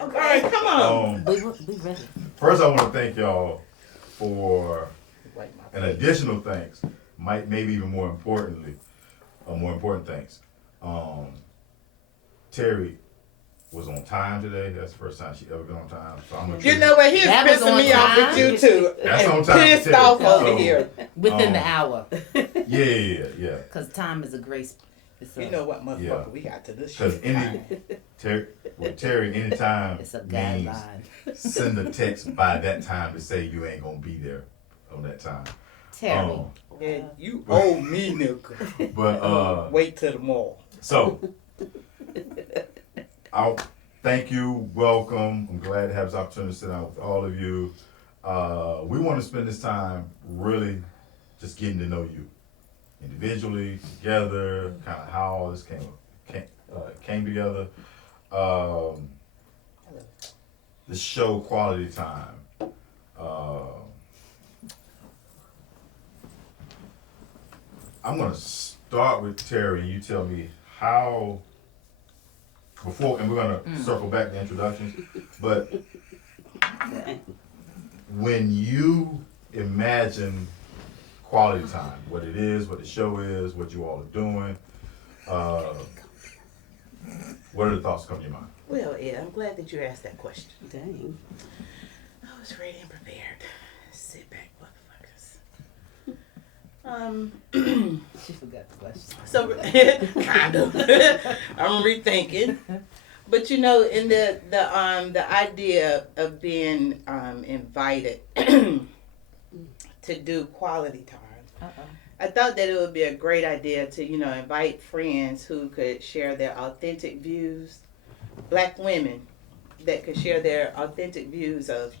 Okay, come on. We ready. First, I want to thank y'all for an additional thanks. Maybe even more importantly, more important thanks. Terry was on time today. That's the first time she ever been on time. So I'm gonna. You know what? He's pissing me off with you too. That's on time. Pissed off over here. Within the hour. Yeah. Because time is a grace. You know what, motherfucker? We got to this Because shit. Terry, anytime It's a means guideline. send a text by that time to say you ain't gonna be there on that time. Terry. Yeah, you owe me, nigga. But wait till tomorrow. So I'll thank you, welcome. I'm glad to have this opportunity to sit down with all of you. We want to spend this time really just getting to know you individually, together, kind of how all this came together. The show Quality Time. I'm gonna start with Terry, and you tell me how. And we're gonna circle back to introductions, but when you imagine Quality Time, what it is, what the show is, what you all are doing, what are the thoughts that come to your mind? Well, yeah, I'm glad that you asked that question. Dang. I was ready and prepared. Sit back, motherfuckers. She forgot the question. So, kind of. I'm rethinking. But you know, in the idea of being invited to do quality time, I thought that it would be a great idea to, invite friends who could share their authentic views, Black women that could share their authentic views of,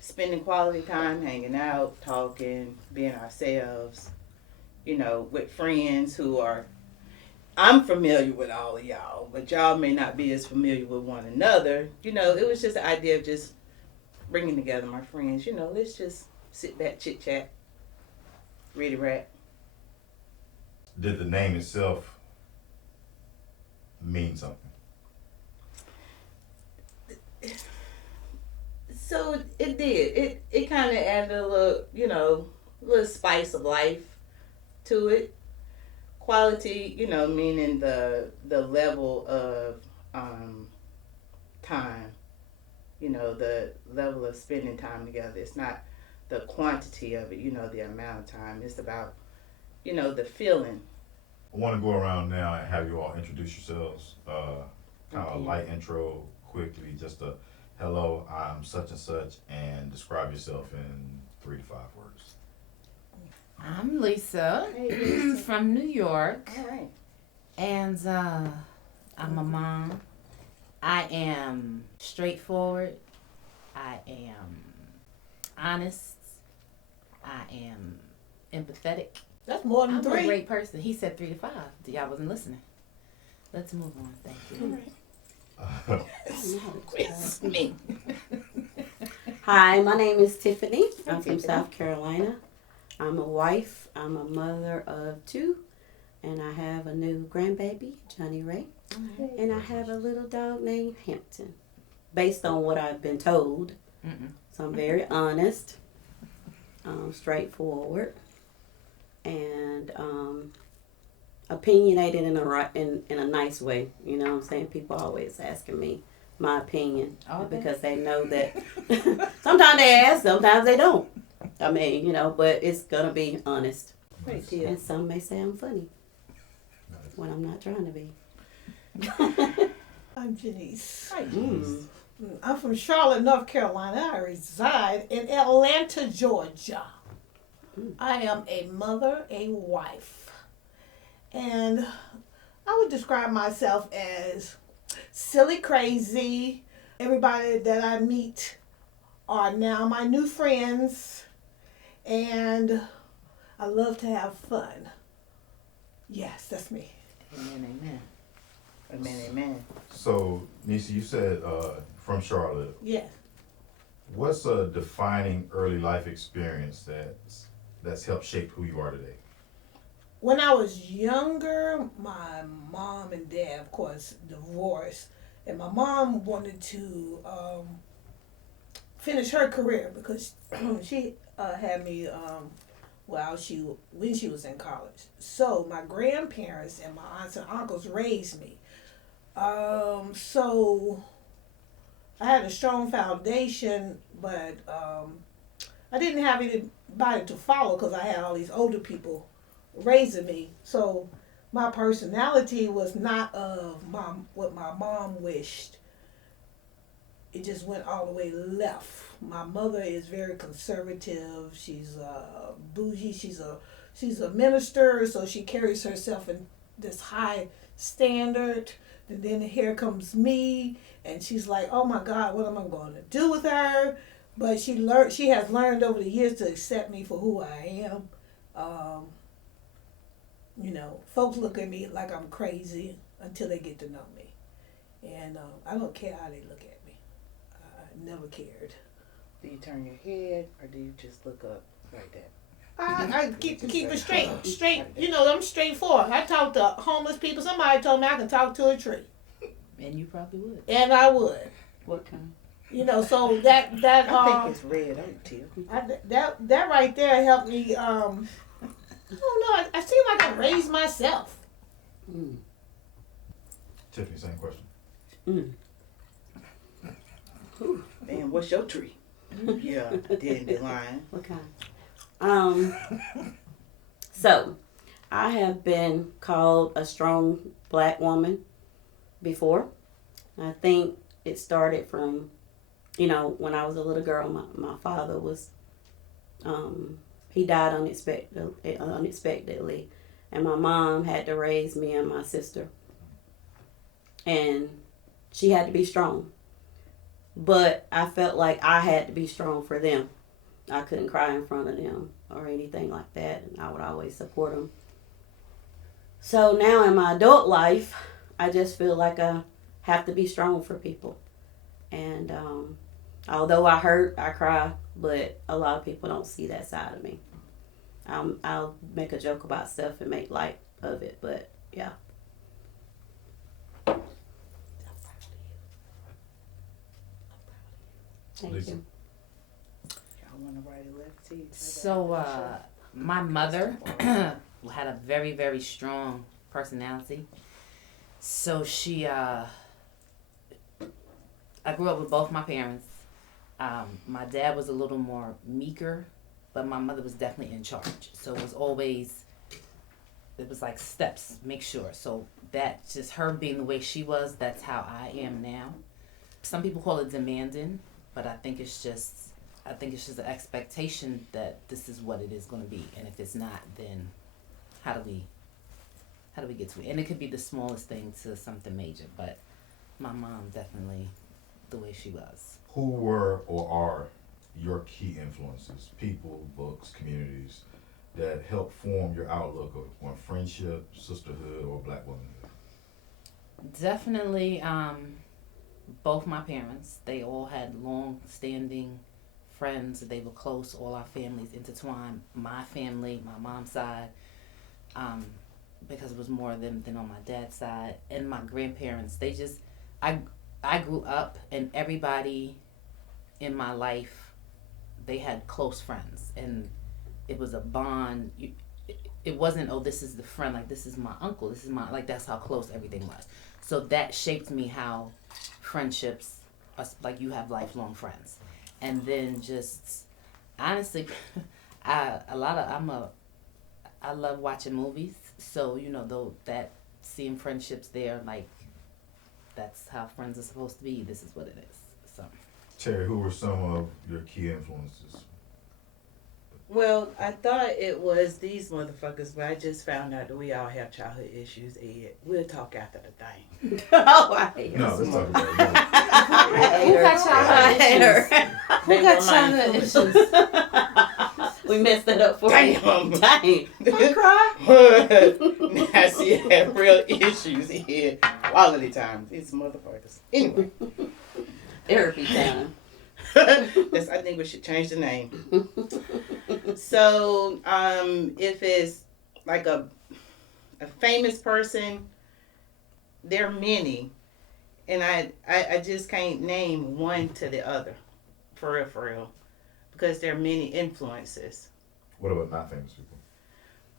spending quality time, hanging out, talking, being ourselves, with friends who are, I'm familiar with all of y'all, but y'all may not be as familiar with one another. It was just the idea of just bringing together my friends. Let's just sit back, chit chat, read a rap. Did the name itself mean something? So it did. It kind of added a little, little spice of life to it. Quality, meaning the level of time, the level of spending time together. It's not the quantity of it, the amount of time. It's about, the feeling. I want to go around now and have you all introduce yourselves. Kind of a light intro, quickly, just a hello, I'm such and such, and describe yourself in 3 to 5 words. I'm Lisa, from New York. All right. And I'm a mom. I am straightforward. I am honest. I am empathetic. That's more than I'm 3. a great person. He said 3 to 5. Y'all wasn't listening. Let's move on. Thank you. It's me. Hi, my name is Tiffany. I'm from South Carolina. I'm a wife. I'm a mother of 2. And I have a new grandbaby, Johnny Ray. And I have a little dog named Hampton. Based on what I've been told. So I'm very honest, straightforward, and opinionated in a nice way. You know what I'm saying? People always asking me my opinion because they know that sometimes they ask, sometimes they don't. I mean, but it's gonna be honest. Great deal. And some may say I'm funny when I'm not trying to be. I'm Janice. Hi, I'm from Charlotte, North Carolina. I reside in Atlanta, Georgia. I am a mother, a wife. And I would describe myself as silly, crazy. Everybody that I meet are now my new friends. And I love to have fun. Yes, that's me. Amen, amen. Amen, amen. So, Nisa, you said from Charlotte. Yes. What's a defining early life experience that's helped shape who you are today? When I was younger, my mom and dad, of course, divorced. And my mom wanted to finish her career because she had me when she was in college. So my grandparents and my aunts and uncles raised me. So I had a strong foundation, but I didn't have anybody to follow because I had all these older people raising me. So my personality was not of what my mom wished. It just went all the way left. My mother is very conservative. She's bougie. She's a minister, so she carries herself in this high standard. And then here comes me, and she's like, "Oh my God, what am I going to do with her?" But she has learned over the years to accept me for who I am. Folks look at me like I'm crazy until they get to know me, and I don't care how they look at me. I never cared. Do you turn your head or do you just look up like that? I keep it straight. I'm straightforward. I talk to homeless people. Somebody told me I can talk to a tree, And you probably would. and I would. What kind? So that I think it's red on too. that right there helped me. I don't know. I seem like I raised myself. Mm. Tiffany, same question. Mm. Man, what's your tree? Yeah, dandelion. What kind? So, I have been called a strong black woman before. I think it started from, when I was a little girl. My father was, he died unexpectedly, and my mom had to raise me and my sister, and she had to be strong. But I felt like I had to be strong for them. I couldn't cry in front of them or anything like that, and I would always support them. So now in my adult life, I just feel like I have to be strong for people. And although I hurt, I cry, but a lot of people don't see that side of me. I'll make a joke about stuff and make light of it, but yeah. Thank Lisa. you. Y'all want to write a letter to each other? So, my mother had a very, very strong personality. So I grew up with both my parents. My dad was a little more meeker, but my mother was definitely in charge. So it was like steps, make sure. So that just her being the way she was, that's how I am now. Some people call it demanding, but I think it's just an expectation that this is what it is going to be, and if it's not, then how do we get to it? And it could be the smallest thing to something major, but my mom definitely the way she was. Who were or are your key influences, people, books, communities, that help form your outlook on friendship, sisterhood, or black womanhood? Definitely both my parents. They all had long-standing friends. They were close. All our families intertwined. My family, my mom's side, because it was more of them than on my dad's side. And my grandparents, I grew up, and everybody in my life, they had close friends. And it was a bond. It wasn't, oh, this is the friend, like this is my uncle, this is my, like that's how close everything was. So that shaped me how friendships, like you have lifelong friends. And then just, honestly, I love watching movies. So, though that seeing friendships there, like that's how friends are supposed to be. This is what it is. So. Terry, who were some of your key influences? Well, I thought it was these motherfuckers, but I just found out that we all have childhood issues, Ed. We'll talk after the thing. Oh, I hate her. No, let's talk about it. Who got childhood issues? Who got childhood issues? We messed that up for you. Damn. Dang. Don't cry. I see you have real issues here. Quality time. These motherfuckers. Anyway. Therapy time. I think we should change the name. So, if it's like a famous person, there are many, And I just can't name one to the other, for real, because there are many influences. What about not famous people?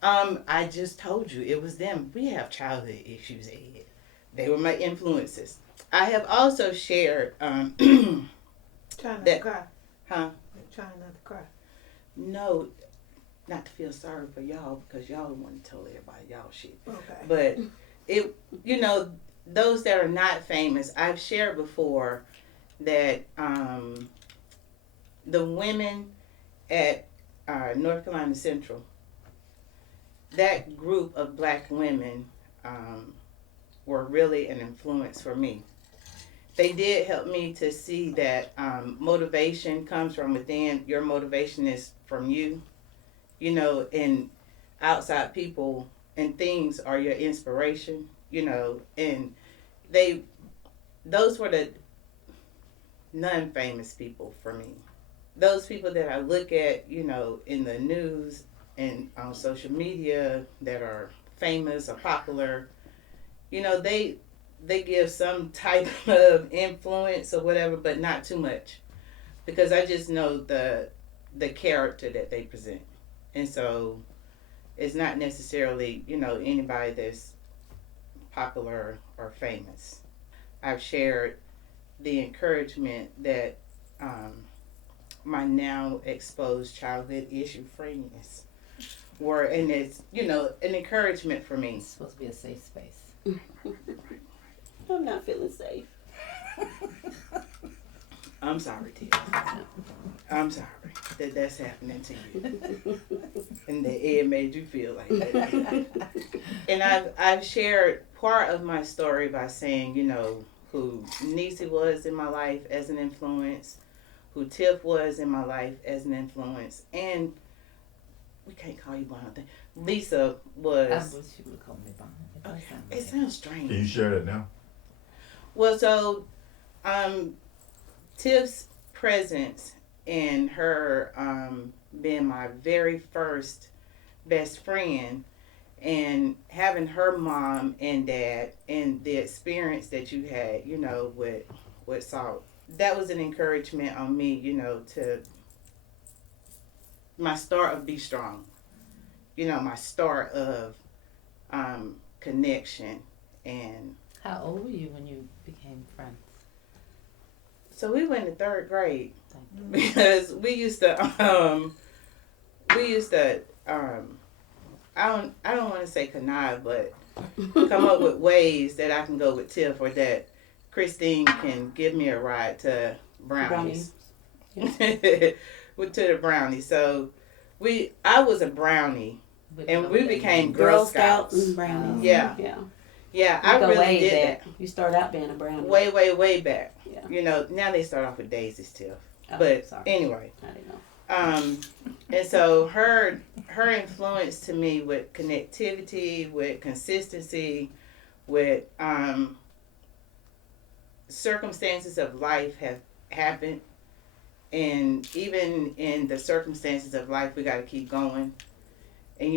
I just told you it was them. We have childhood issues, Ed. They were my influences. I have also shared, Trying not to That- cry. huh? Trying not to cry. No, not to feel sorry for y'all because y'all want to tell everybody y'all shit. Okay. But it, those that are not famous, I've shared before that the women at North Carolina Central, that group of black women were really an influence for me. They did help me to see that motivation comes from within. Your motivation is from you, and outside people and things are your inspiration, and those were the non-famous people for me. Those people that I look at, in the news and on social media that are famous or popular, they give some type of influence or whatever, but not too much, because I just know the character that they present, and so it's not necessarily anybody that's popular or famous. I've shared the encouragement that my now exposed childhood issue friends were, and it's an encouragement for me. It's supposed to be a safe space. I'm not feeling safe. I'm sorry, Tia. I'm sorry that's happening to you, and that Ed made you feel like that. And I've shared part of my story by saying, who Niecy was in my life as an influence, who Tiff was in my life as an influence, and we can't call you Bonnie. Lisa was. I wish you would call me Bonnie. It sounds strange. Can you share that now? Well, so Tiff's presence and her being my very first best friend, and having her mom and dad and the experience that you had, with Salt, that was an encouragement on me, to my start of Be Strong, my start of connection. And How old were you when you became friends? so we went to third grade because we used to I don't want to say connive, but come up with ways that I can go with Tiff, or that Christine can give me a ride to Brownies. To the Brownies. So I was a Brownie, and we became Girl Scouts. and brownies. Yeah. Yeah, I You go really way did back. You start out being a brownie. that. Way back. Yeah. Now they start off with daisies, Tiff. Oh, But sorry. anyway. I didn't know. And so her influence to me with connectivity, with consistency, with circumstances of life have happened, and even in the circumstances of life, we got to keep going. And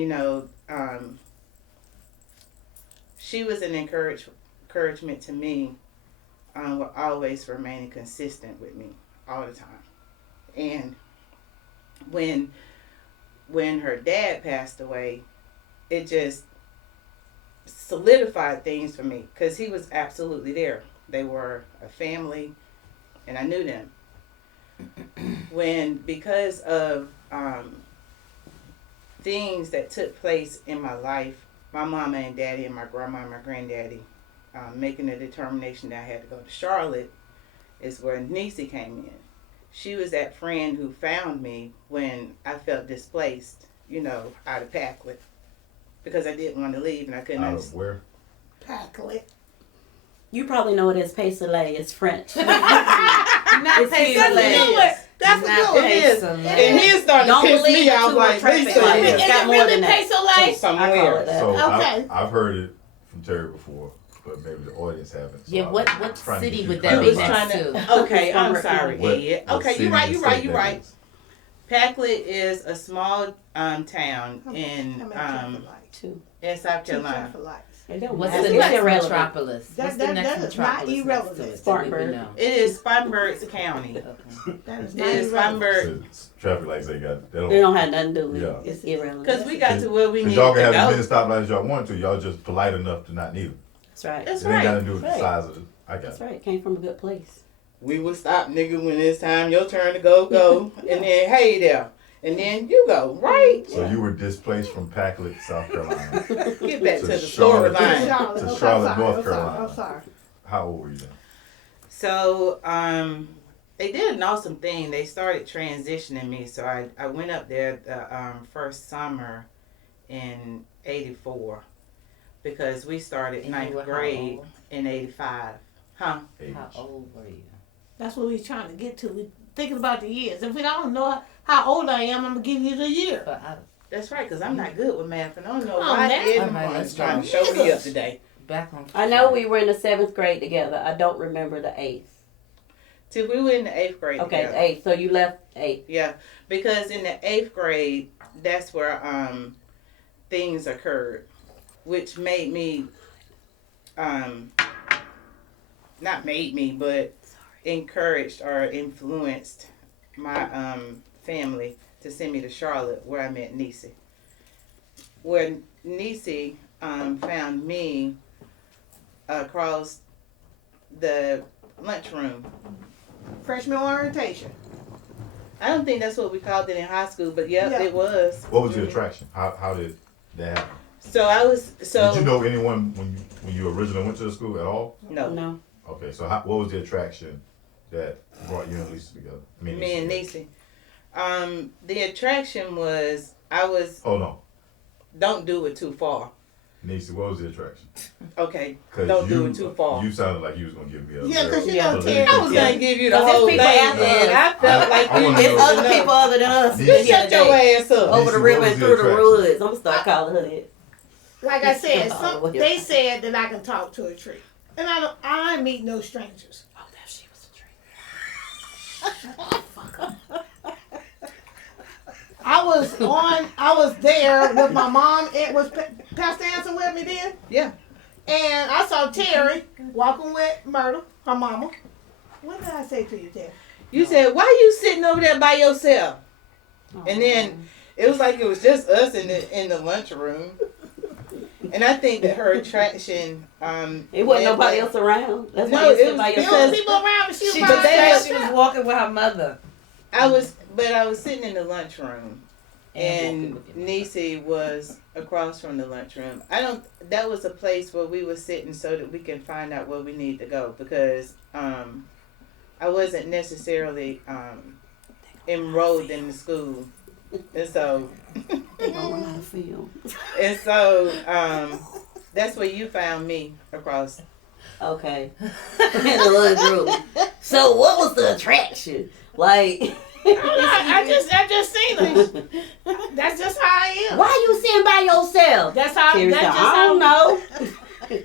she was an encouragement to me, with always remaining consistent with me all the time. And when her dad passed away, it just solidified things for me, because he was absolutely there. They were a family, and I knew them. Because of things that took place in my life, my mama and daddy and my grandma and my granddaddy making a determination that I had to go to Charlotte, is where Niecy came in. She was that friend who found me when I felt displaced, out of Packlet, because I didn't want to leave and I couldn't Out understand. of where? Packlet. You probably know it as pain soleil. It's French. Not It's pain That's soleil. a good one. That's a Not good one. It is. Pain And he's starting Don't to piss believe me the off two like traffic Lisa lights. is. Is got it more really than that. Peso Somewhere. I call it that. So Okay. I've heard it from Terry before, but maybe the audience haven't. So Yeah, I'm what trying to city get would you that I be was clarified. next trying to? to. Okay, I'm What- sorry, What- Ed. what Okay, city you're right. and You're right. state You're that right. is. Packlet is a small town How in many traffic lights? Two. in South Two Carolina. traffic lights. It don't What's matter. the It's next irrelevant. metropolis? That- What's the that- next that is not metropolis next to irrelevant. it? That we Spartanburg. would know? It is Spartanburg County. Okay. That is It not is irrelevant. Spartanburg. So, traffic lights they got. They They don't. don't have nothing to do with it. Yeah. It's irrelevant. Because we got to where we Cause need y'all to can have as go. many stoplights as y'all want to. Y'all just polite enough to not need them. That's right. That's It ain't got to right. do with the Right. size of it. I got That's it. right. It came from a good place. We will stop, nigga, when it's time your turn to go, and then hey there, and then you go, right? So you were displaced from Packlet, South Carolina, Get back to the Charlotte. storyline. Charlotte. To Okay, Charlotte, I'm sorry, North I'm sorry, Carolina. I'm sorry. How old were you then? So, they did an awesome thing. They started transitioning me. So I went up there the first summer in '84 because we started And you ninth were how grade old? in '85. Huh? Age. How old were you? That's what we're trying to get to. We're thinking about the years. If we don't know how old I am, I'm gonna give you the year. But I, That's right, because I'm not good with math, and I don't know Come on, why man. everyone's Okay, let's trying go. to show me up today. back on. I know we were in the 7th grade together. I don't remember the 8th. See, we were in the 8th grade Okay, together. 8th. So you left 8th. Yeah, because in the 8th grade, that's where things occurred, which made me, not made me, but encouraged or influenced my family to send me to Charlotte, where I met Niecy. Where Niecy found me across the lunchroom. Freshman orientation. I don't think that's what we called it in high school, but yep, Yeah. it was. What was your attraction? How did that happen? So I was Did you know anyone when you originally went to the school at all? no. No. Okay, so what was the attraction that brought you and Lisa together? Me and Niecy. The attraction was Hold on, don't do it too far. Niecy, what was the attraction? Okay, 'Cause don't do it too far. You sounded like you was gonna give me a Yeah, because you Yeah. know, political- Terry. I was gonna give you the Because there's whole thing, people after and I felt like I you wanna need know- to There's other know. people other than us. You here Shut your today. ass up. Over the Niecy, river what and was through the the attraction? woods. I'm gonna start calling her that. Like I said, Oh, yeah. they said that I can talk to a tree, and I meet no strangers. Oh, that she was a tree. I was there with my mom. It was Pastor Anson with me then. Yeah. And I saw Terry walking with Myrtle, her mama. What did I say to you, Terry? You said, why you sitting over there by yourself? Oh, And then it was like it was just us in the lunchroom. And I think that her attraction, it wasn't and- nobody else around. That's No, why you it sit was by There yourself. was people around, but she was She by just said herself. she was walking with her mother. I was sitting in the lunchroom, and walking with your mother. Niecy was across from the lunchroom. That was a place where we were sitting so that we can find out where we need to go, because I wasn't necessarily enrolled in the school, and so They don't know how to feel. that's where you found me across. Okay. In the lunchroom. So what was the attraction? Like I just seen her. That's just how I am. why you sitting by yourself? That's how. Terry That's said, just I how. don't know.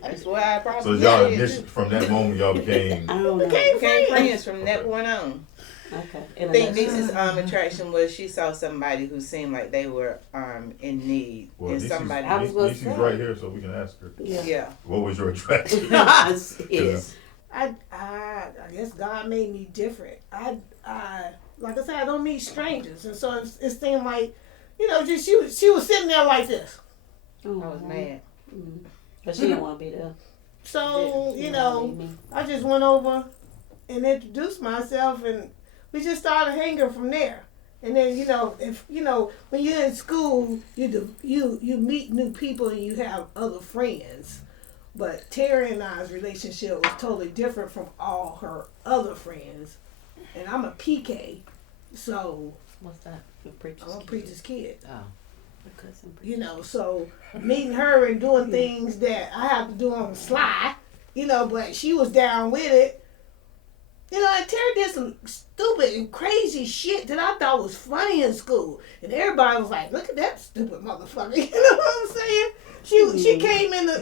That's where I So probably y'all is. from that moment y'all became I don't know. Became Became friends. friends from that point on. Okay. I think Niecy's attraction was she saw somebody who seemed like they were in need, well. and Niecy's, somebody. I was gonna Niecy's say. right here, so we can ask her. Yeah. Yeah. What was your attraction? Yes. I guess God made me different. I like I said, I don't meet strangers, and so it seemed like, just she was sitting there like this. I was mad. But she didn't want to be there. So She didn't need me. I just went over and introduced myself, and we just started hanging from there. And then if when you're in school, you meet new people and you have other friends. But Terry and I's relationship was totally different from all her other friends. And I'm a PK, so What's that? The preacher's I'm a kid. preacher's kid. Oh. The cousin preacher. So meeting her and doing things that I have to do on the sly, but she was down with it. And Terry did some stupid and crazy shit that I thought was funny in school. And everybody was like, look at that stupid motherfucker. You know what I'm saying?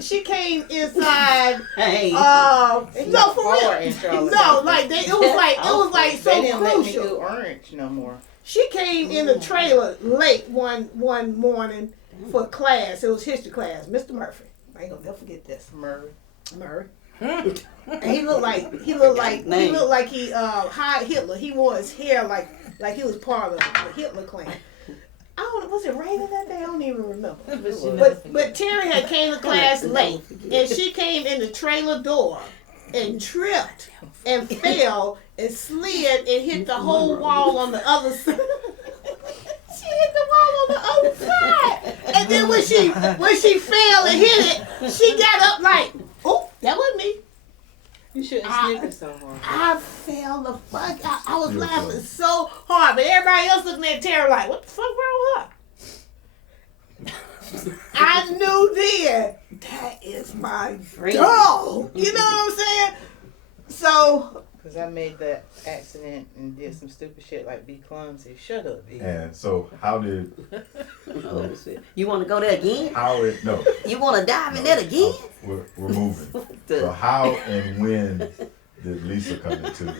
She came inside. Hey. No, for real. In Charlotte. No, like it was like They so didn't let me crucial. do orange no more. She came in the trailer late one morning for class. It was history class. Mr. Murphy, my ain't gonna never forget this. Murray. Murray. And he looked like he hired Hitler. He wore his hair like he was part of the Hitler clan. I don't. Was it raining that day? I don't even remember. But Terry had came to class late, and she came in the trailer door and tripped and fell and slid and hit the whole wall on the other side. She hit the wall on the other side, and then when she fell and hit it, she got up like, "Oh, that wasn't me." You shouldn't snicker so hard. I fell the fuck out. I was laughing so hard, but everybody else looking at Terry like, "What the fuck wrong with her?" I knew then that is my girl. You know what I'm saying? So. Because I made that accident and did some stupid shit like be clumsy. Shut up, B. And so how did You want to go there again? no. You want to dive in there again? We're moving. So how and when did Lisa come into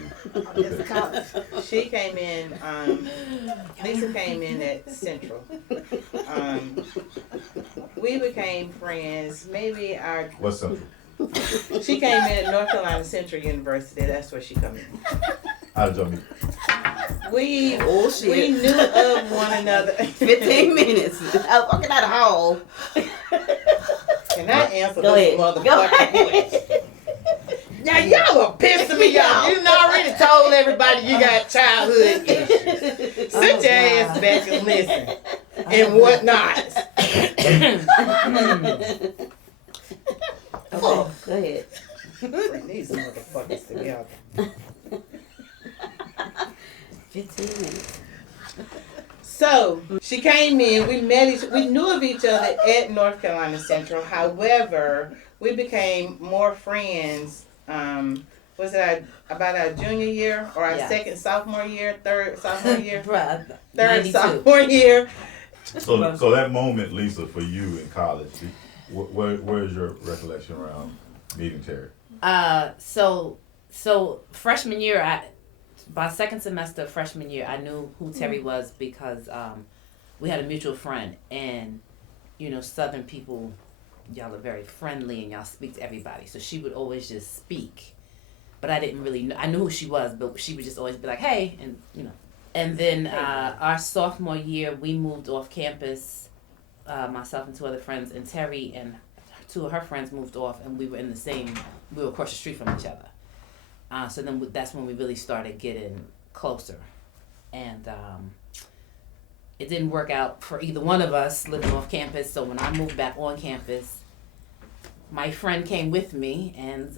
College. She came in, Lisa came in at Central. We became friends. Maybe What's Central? she came in at North Carolina Central University. That's where she come in. How did y'all meet? We knew of one another. 15 minutes. I was walking out the hall. Can I answer Go this ahead. Go motherfucking ahead. question? Now y'all are pissing me off. You done already told everybody you got childhood issues. Sit your ass back and listen. And whatnot. Okay, go ahead. Bring these motherfuckers together. 15 minutes. So she came in. We knew of each other at North Carolina Central. However, we became more friends. Was it about our junior year or our second sophomore year, third sophomore year, Bruh, third 92. sophomore year? So that moment, Lisa, for you in college, where's your recollection around meeting Terry? So freshman year, by second semester freshman year, I knew who Terry was because we had a mutual friend, and you know, Southern people, y'all are very friendly and y'all speak to everybody. So she would always just speak, but I didn't really know. I knew who she was, but she would just always be like, "Hey," and you know. And then our sophomore year, we moved off campus. Myself and two other friends, and Terry and two of her friends moved off, and we were we were across the street from each other. So then that's when we really started getting closer. And it didn't work out for either one of us living off campus. So when I moved back on campus, my friend came with me, and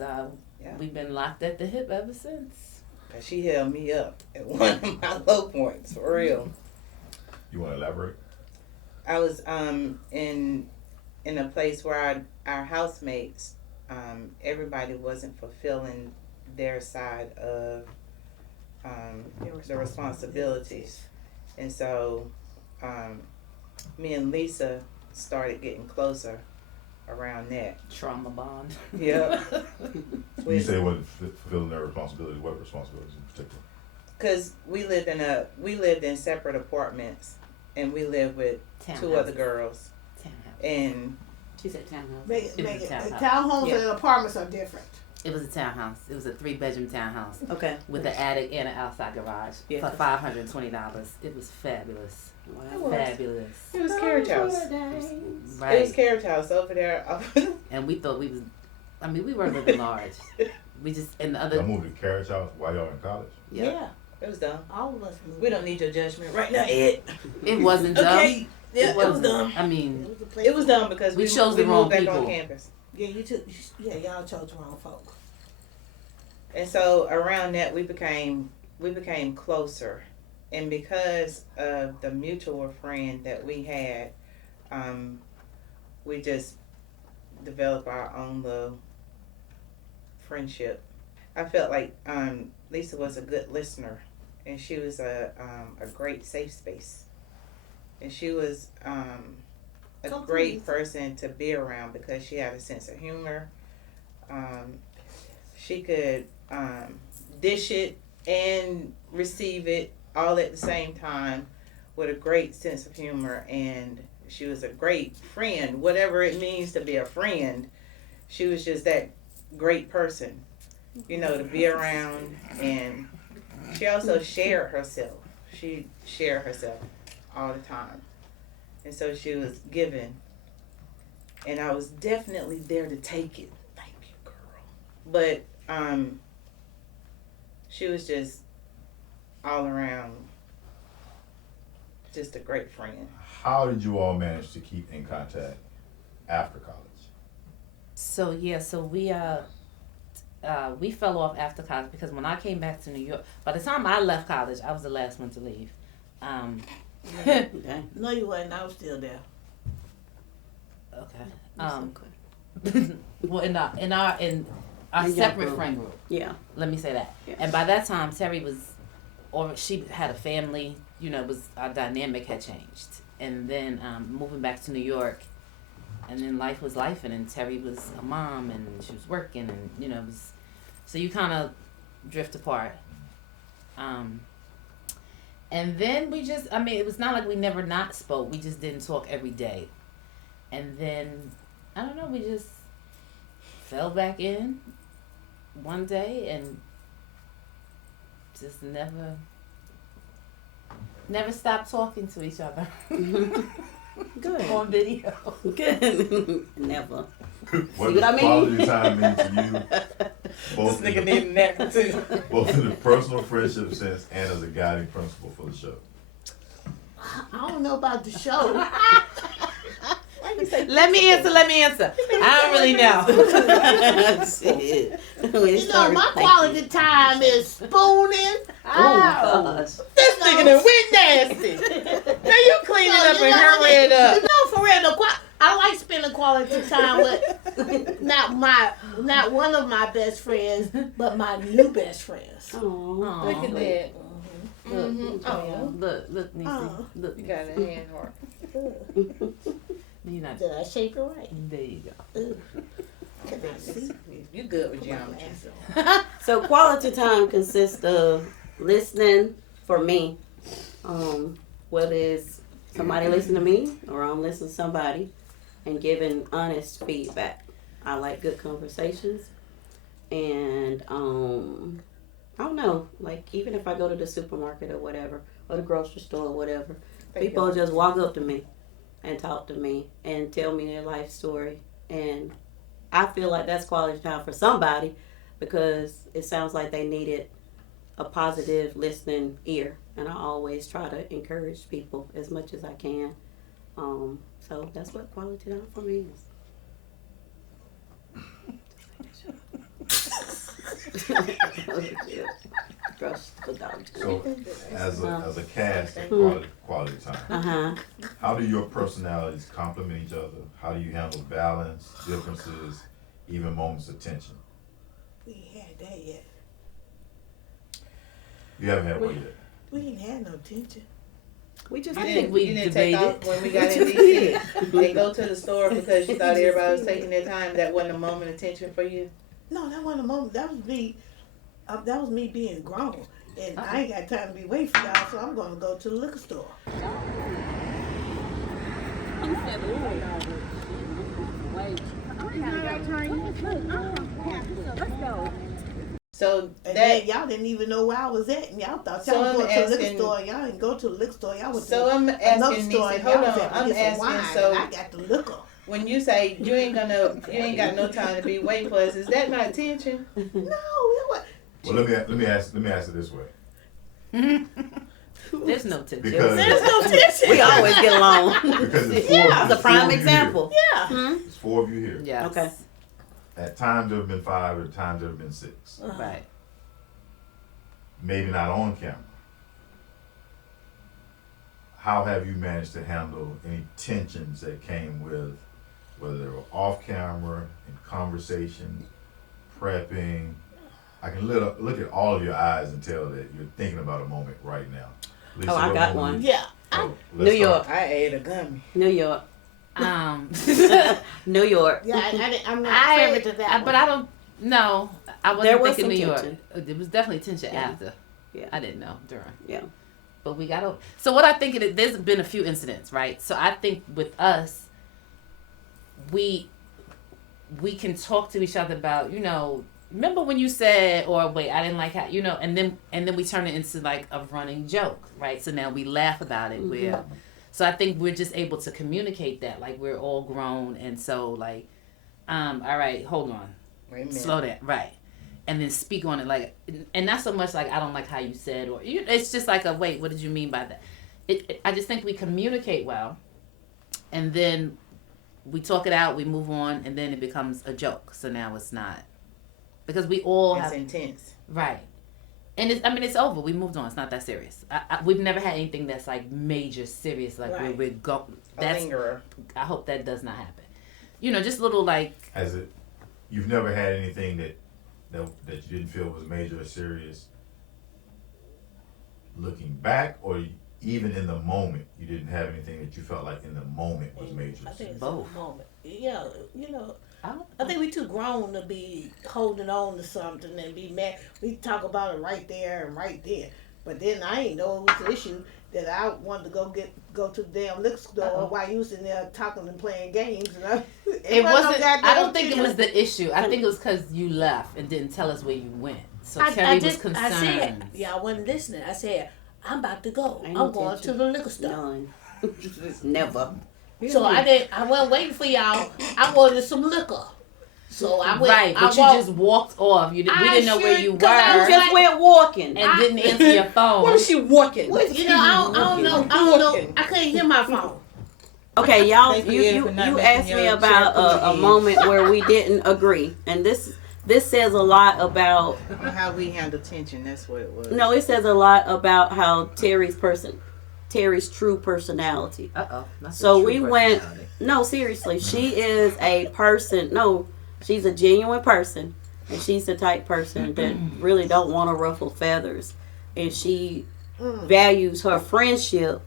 we've been locked at the hip ever since. Cause she held me up at one of my low points, for real. You want to elaborate? I was in a place where our housemates, everybody wasn't fulfilling their side of the responsibilities, and so me and Lisa started getting closer around that. Trauma bond. Yep. You say what fulfilling their responsibilities? What responsibilities in particular? Because we lived in separate apartments, and we lived with two other girls, and She said townhouse. Townhomes Yeah. and apartments are different. It was a townhouse. It was a 3-bedroom townhouse Okay. with an attic and an outside garage Yeah. for $520. It was fabulous. Wow. Fabulous. it was Carriage House. Right. It was Carriage House over there. And we thought we were living large. We just, and the Y'all other, moved to Carriage House while y'all in college? Yeah, It was dumb. all of us moved. We don't need your judgment right now, Ed. it wasn't dumb. Okay. Yeah, it was wasn't. dumb. I mean, It was, a place It was dumb because We we chose the moved wrong back people. on campus. Yeah, y'all chose the wrong folk. And so around that we became closer, and because of the mutual friend that we had, we just developed our own little friendship. I felt like Lisa was a good listener, and she was a great safe space, and she was a great person to be around because she had a sense of humor. She could dish it and receive it all at the same time with a great sense of humor, and she was a great friend, whatever it means to be a friend. she was just that great person, you know, to be around. And she also shared herself. She shared herself all the time. And so she was giving. And I was definitely there to take it. Thank you, girl. But she was just all around just a great friend. How did you all manage to keep in contact after college? So we fell off after college because when I came back to New York, by the time I left college, I was the last one to leave. Okay. No, you wasn't. I was still there. Okay. That's okay. Well, in our In your separate group. friend group, Yeah. let me say that. Yeah. And by that time, Terry was, or she had a family. You know, our dynamic had changed. And then moving back to New York, and then life was life, and Terry was a mom, and she was working, and you know, it was, so you kind of drift apart. And then we just, I mean, it was not like we never not spoke. We just didn't talk every day. And then, I don't know, we just fell back in one day and just never stopped talking to each other Good. on video. Good. Never. What what I does mean? quality time mean to you? Both This in nigga the, needing that too. both in the personal friendship sense and as a guiding principle for the show. I don't know about the show. Let me answer. I don't really know. Shit. You know, my quality time is spooning. Oh, gosh. This nigga done went nasty. Now you clean it up and hurry it You up. know, for real, I like spending quality time with not one of my best friends, but my new best friends. Aw. Look at that. Look, Oh, look, Niecy. Oh. Look, you got a hand heart. you're not. Did I shape it right? There you go. You good with geometry. So quality time consists of listening for me, whether it's somebody listening to me or I'm listening to somebody, and giving honest feedback. I like good conversations, and I don't know, like even if I go to the supermarket or whatever, or the grocery store or whatever, people just walk up to me and talk to me and tell me their life story, and I feel like that's quality time for somebody because it sounds like they needed a positive listening ear, and I always try to encourage people as much as I can. So that's what quality time for me is. So, as a cast of quality time, Uh-huh. how do your personalities complement each other? How do you handle balance, differences, even moments of tension? We ain't had that yet. You haven't had one yet. We ain't had no tension. We just I did. think we You didn't take debated. off when we got in DC and go to the store because you thought everybody was taking their time. That wasn't a moment of tension for you. No, that wasn't a moment. That was me. That was me being grown, and I ain't got time to be waiting for y'all. So I'm gonna go to the liquor store. So And that then y'all didn't even know where I was at, and y'all thought y'all So was I'm going to the liquor asking- store. Y'all didn't go to the liquor store. Y'all went So to I'm another asking store. Niecy, And hold y'all on, was at I'm get some asking, wine, so and I got the liquor. when you say you ain't got no time to be waiting for us, is that not tension? No, it was. Well, let me ask it this way. There's no tension. Because There's no tension. We always get along. because it's That's a prime of you example. Yeah. Here. It's 4 of you here. Yes. Okay. At times there have been 5, at times there have been 6. Right. Maybe not on camera. How have you managed to handle any tensions that came with, whether they were off camera, in conversation, prepping? I can look at all of your eyes and tell that you're thinking about a moment right now. Lisa, Oh, I what got moment one. you- Yeah. Oh, New let's York. start. I ate a gummy. New York. New York. Yeah, I'm not privy to that. But I don't. No, I wasn't There was thinking some New York. tension. It was definitely tension Yeah. after. Yeah. I didn't know Durham. Yeah. But we got over. So what I think there's been a few incidents, right? So I think with us, we we can talk to each other about, remember when you said, or wait, I didn't like how, and then we turn it into like a running joke, right? So now we laugh about it. So I think we're just able to communicate that, like we're all grown, and so like, all right, hold on, Wait a minute. slow down, right, and then speak on it, like, and not so much like I don't like how you said, or it's just like a wait, what did you mean by that? I just think we communicate well, and then we talk it out, we move on, and then it becomes a joke. So now it's not, because we all It's have intense. right. And it's over. We moved on. It's not that serious. We've never had anything that's like major serious, like where we're going. A lingerer. I hope that does not happen. Just little like. You've never had anything that you didn't feel was major or serious. Looking back, or even in the moment, you didn't have anything that you felt like in the moment was major. I think it's Both. in the moment. Yeah, I think we too grown to be holding on to something and be mad. We talk about it right there and right there. But then I ain't know it was an issue that I wanted to go to the damn liquor store while you was in there talking and playing games. It wasn't. I don't think it was the issue. I think it was because you left and didn't tell us where you went. So Terry was concerned. I said, I wasn't listening. I said, I'm about to go. I'm going to the liquor store. None. Never. So I wasn't waiting for y'all. I wanted some liquor. So I went. Right, but you just walked off. We didn't know where you were. I just went walking and didn't answer your phone. Where was she walking? I don't know. I couldn't hear my phone. Okay, y'all, Thank you you for not asked making me your about chair a moment where we didn't agree, and this says a lot about How we handle tension. That's what it was. no, it says a lot about how Terry's true personality. So we went. No, seriously, she is a person. No, she's a genuine person, and she's the type person that really don't want to ruffle feathers, and she values her friendship,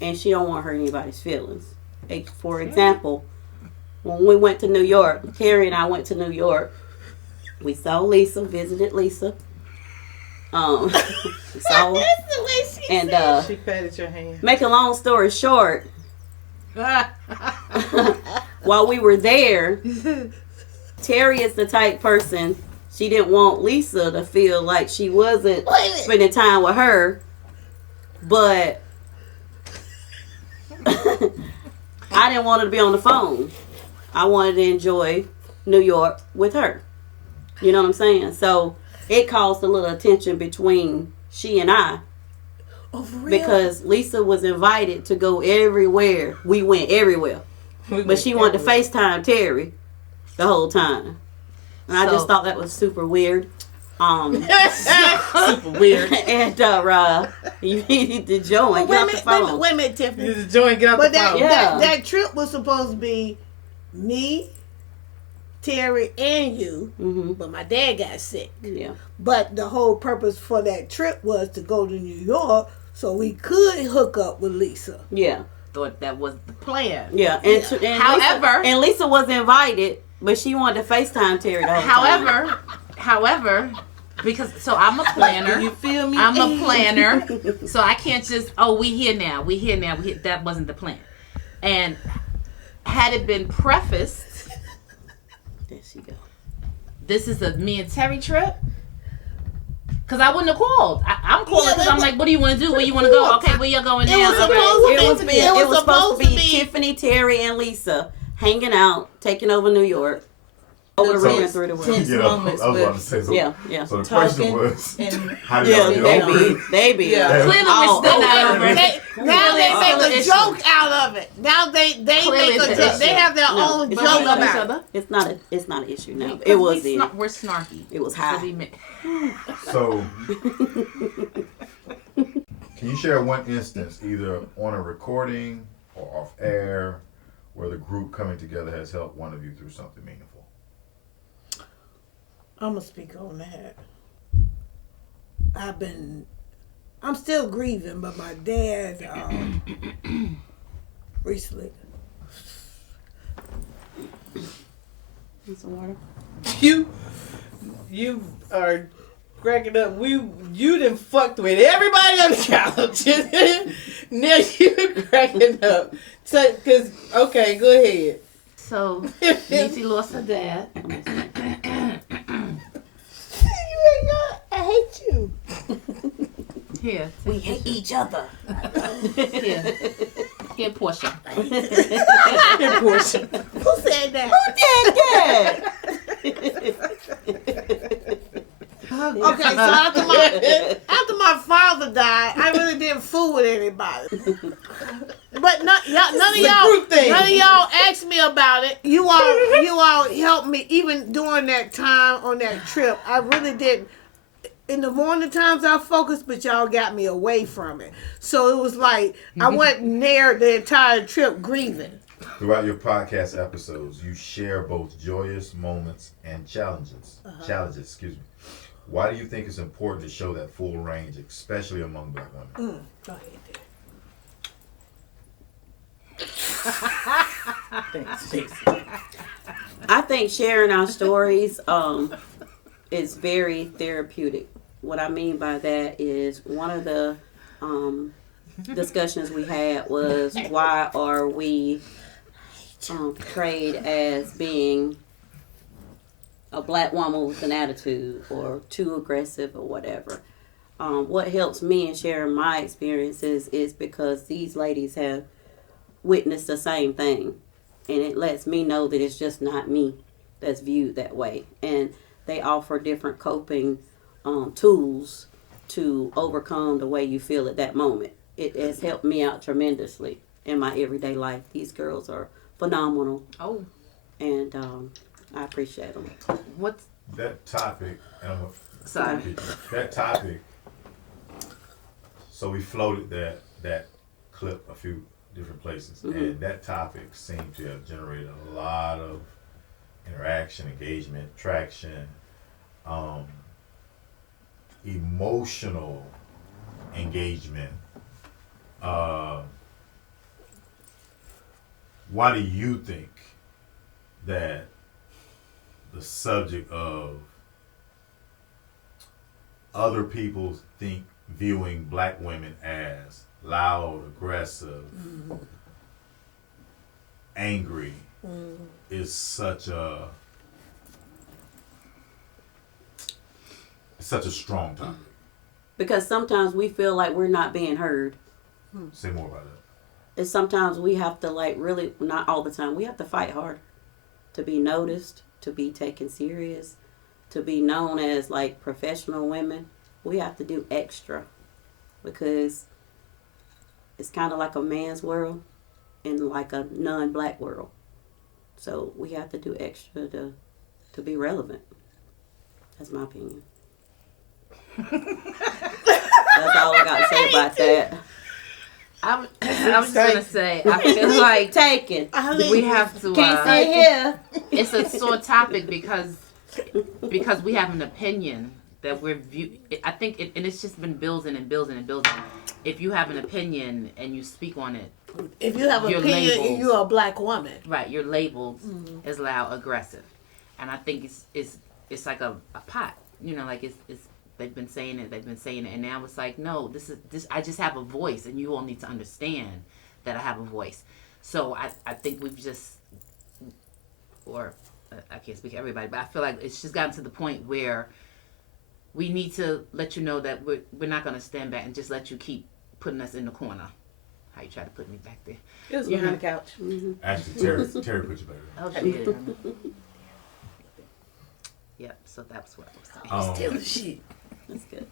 and she don't want to hurt anybody's feelings. For example, when we went to New York, Terry and I went to New York. We saw Lisa, visited Lisa. So and She patted your hand. make a long story short, while we were there, Terry is the type person, she didn't want Lisa to feel like she wasn't spending time with her, but I didn't want her to be on the phone. I wanted to enjoy New York with her. You know what I'm saying? So it caused a little tension between she and I. Oh, for real? Because Lisa was invited to go everywhere. We went everywhere. But she wanted to FaceTime Terry the whole time. And I just thought that was super weird. Super weird. And you need to join. Get off the phone. Wait a minute, Tiffany. Just join, get off But the phone. that trip was supposed to be me, Terry, and you. Mm-hmm. But my dad got sick. Yeah. But the whole purpose for that trip was to go to New York so we could hook up with Lisa. Yeah. Thought that was the plan. Yeah. And However, Lisa was invited, but she wanted to FaceTime Terry the whole time. However, because I'm a planner. You feel me? I'm a planner, so I can't just we here now. That wasn't the plan. And had it been prefaced, There she go. this is a me and Terry trip. Because I wouldn't have called. I'm calling because I'm like, what do you want to do? Where you want to go? Okay, where you going now? It was supposed to be Tiffany, Terry, and Lisa hanging out, taking over New York. Over the river and through the world. Tense moments I was about to say so. Yeah. So the question was, and how did y'all get over it? They be. Yeah. Clearly we're still not over it. Now they Clearly make a it's joke out of it. Now they Clearly make a it's joke. an They issue. have their own it's joke not about it. It's not an issue now. It was then. We're snarky. It was So high. So, can you share one instance, either on a recording or off air, where the group coming together has helped one of you through something meaningful? I'm gonna speak on that. I'm still grieving, but my dad recently. Need some water? You are cracking up. You done fucked with everybody on the couch. Now you cracking up. So, okay, go ahead. So, Niecy lost her dad. I hate you. Here. We hate each other. Here. Here, Portia. Here, Portia. Who said that? Okay, so after my father died, I really didn't fool with anybody. But none of y'all asked me about it. You all helped me even during that time on that trip. I really didn't. In the morning times I focused, but y'all got me away from it. So it was like I wasn't there the entire trip grieving. Throughout your podcast episodes, you share both joyous moments and challenges. Excuse me. Why do you think it's important to show that full range, especially among Black women? Go ahead, I think sharing our stories is very therapeutic. What I mean by that is one of the discussions we had was, why are we portrayed as being a Black woman with an attitude or too aggressive or whatever. What helps me in sharing my experiences is because these ladies have witnessed the same thing, and it lets me know that it's just not me that's viewed that way, and they offer different coping tools to overcome the way you feel at that moment. It has helped me out tremendously in my everyday life. These girls are phenomenal. Oh. And I appreciate them. What's That topic, and I'm sorry? that topic. So we floated that clip a few different places, and that topic seemed to have generated a lot of interaction, engagement, traction, emotional engagement. Why do you think that the subject of other people viewing Black women as loud, aggressive, angry is such a strong topic? Because sometimes we feel like we're not being heard. Say more about that. And sometimes we have to, like, really, not all the time, we have to fight hard to be noticed, to be taken serious, to be known as, like, professional women. We have to do extra because it's kind of like a man's world and like a non-Black world. So we have to do extra to be relevant. That's my opinion. That's all I got to say about that. I was just gonna say, I feel like Taken. we have to. Can't sit here. It's a sore topic because we have an opinion that we're I think, and it's just been building and building and building. If you have an opinion and you speak on it, if you have an opinion and you're a Black woman, right? You're labeled as loud, aggressive, and I think it's like a pot. You know, like it's. They've been saying it, and now it's like, no, this. I just have a voice, and you all need to understand that I have a voice. So I think we've just, or I can't speak for everybody, but I feel like it's just gotten to the point where we need to let you know that we're not going to stand back and just let you keep putting us in the corner. How you try to put me back there? It was behind the couch. Actually, Terry put you back there. Oh, she did. Yep. So that's what I was saying. Stealing shit. That's good.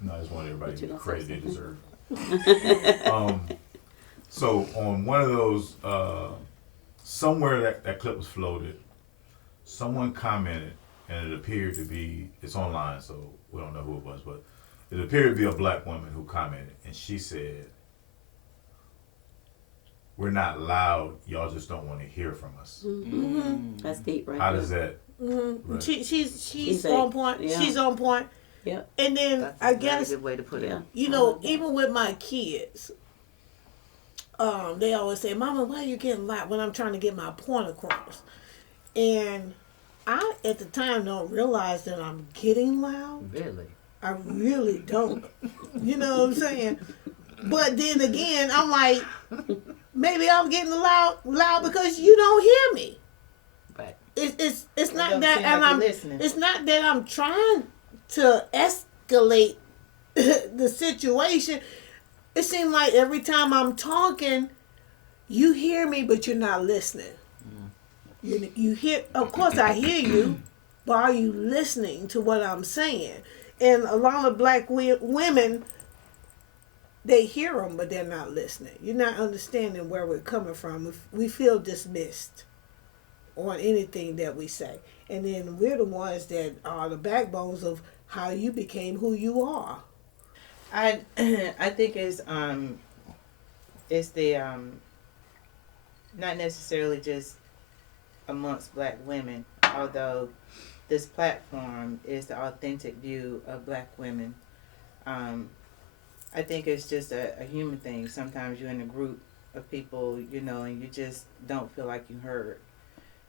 No, I just want everybody to get the credit they deserve. Something? So on one of those, somewhere that clip was floated, someone commented, and it appeared to be, it's online, so we don't know who it was, but it appeared to be a Black woman who commented, and she said, "We're not loud, y'all just don't want to hear from us." That's deep, right? How does that? Right. She's a- on point. yeah. She's on point. Yep. And then That's I a guess very good way to put it. Yeah. you know, even with my kids, they always say, "Mama, why are you getting loud?" When I'm trying to get my point across, and I at the time don't realize that I'm getting loud. Really? I really don't. You know what I'm saying? But then again, I'm like, maybe I'm getting loud because you don't hear me. Right. It's not don't that, seem and like I'm you're listening. it's not that I'm trying to escalate the situation. It seems like every time I'm talking, you hear me, but you're not listening. You hear, of course, I hear you, but are you listening to what I'm saying? And a lot of black women, they hear them, but they're not listening. You're not understanding where we're coming from. We feel dismissed on anything that we say. And then we're the ones that are the backbones of how you became who you are. I I think it's the not necessarily just amongst black women, although this platform is the authentic view of black women. I think it's just a human thing. Sometimes you're in a group of people, and you just don't feel like you heard.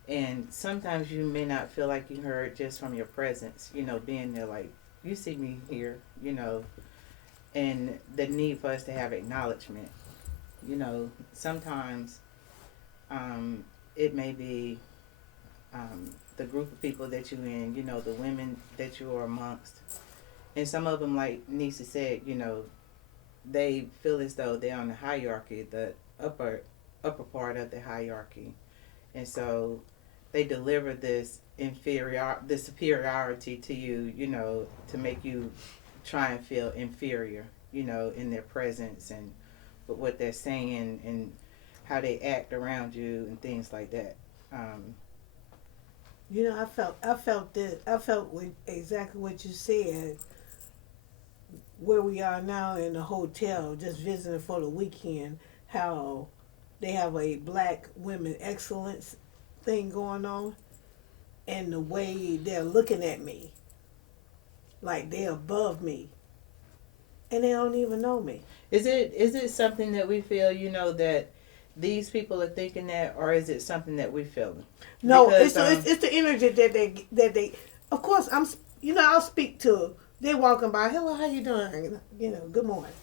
And sometimes you may not feel like you heard just from your presence, being there, like, you see me here, and the need for us to have acknowledgement. Sometimes it may be the group of people that you're in, the women that you are amongst. And some of them, like Nisa said, they feel as though they're on the hierarchy, the upper part of the hierarchy. And so they deliver this superiority to you, to make you try and feel inferior, in their presence and with what they're saying and how they act around you and things like that. I felt this. I felt exactly what you said. Where we are now in the hotel, just visiting for the weekend, how they have a black women excellence thing going on, and the way they're looking at me, like they're above me, and they don't even know me. Is it something that we feel, that these people are thinking that, or is it something that we feel? No, Because, it's the energy that they. Of course, I'll speak to. They walking by, hello, how you doing? Good morning.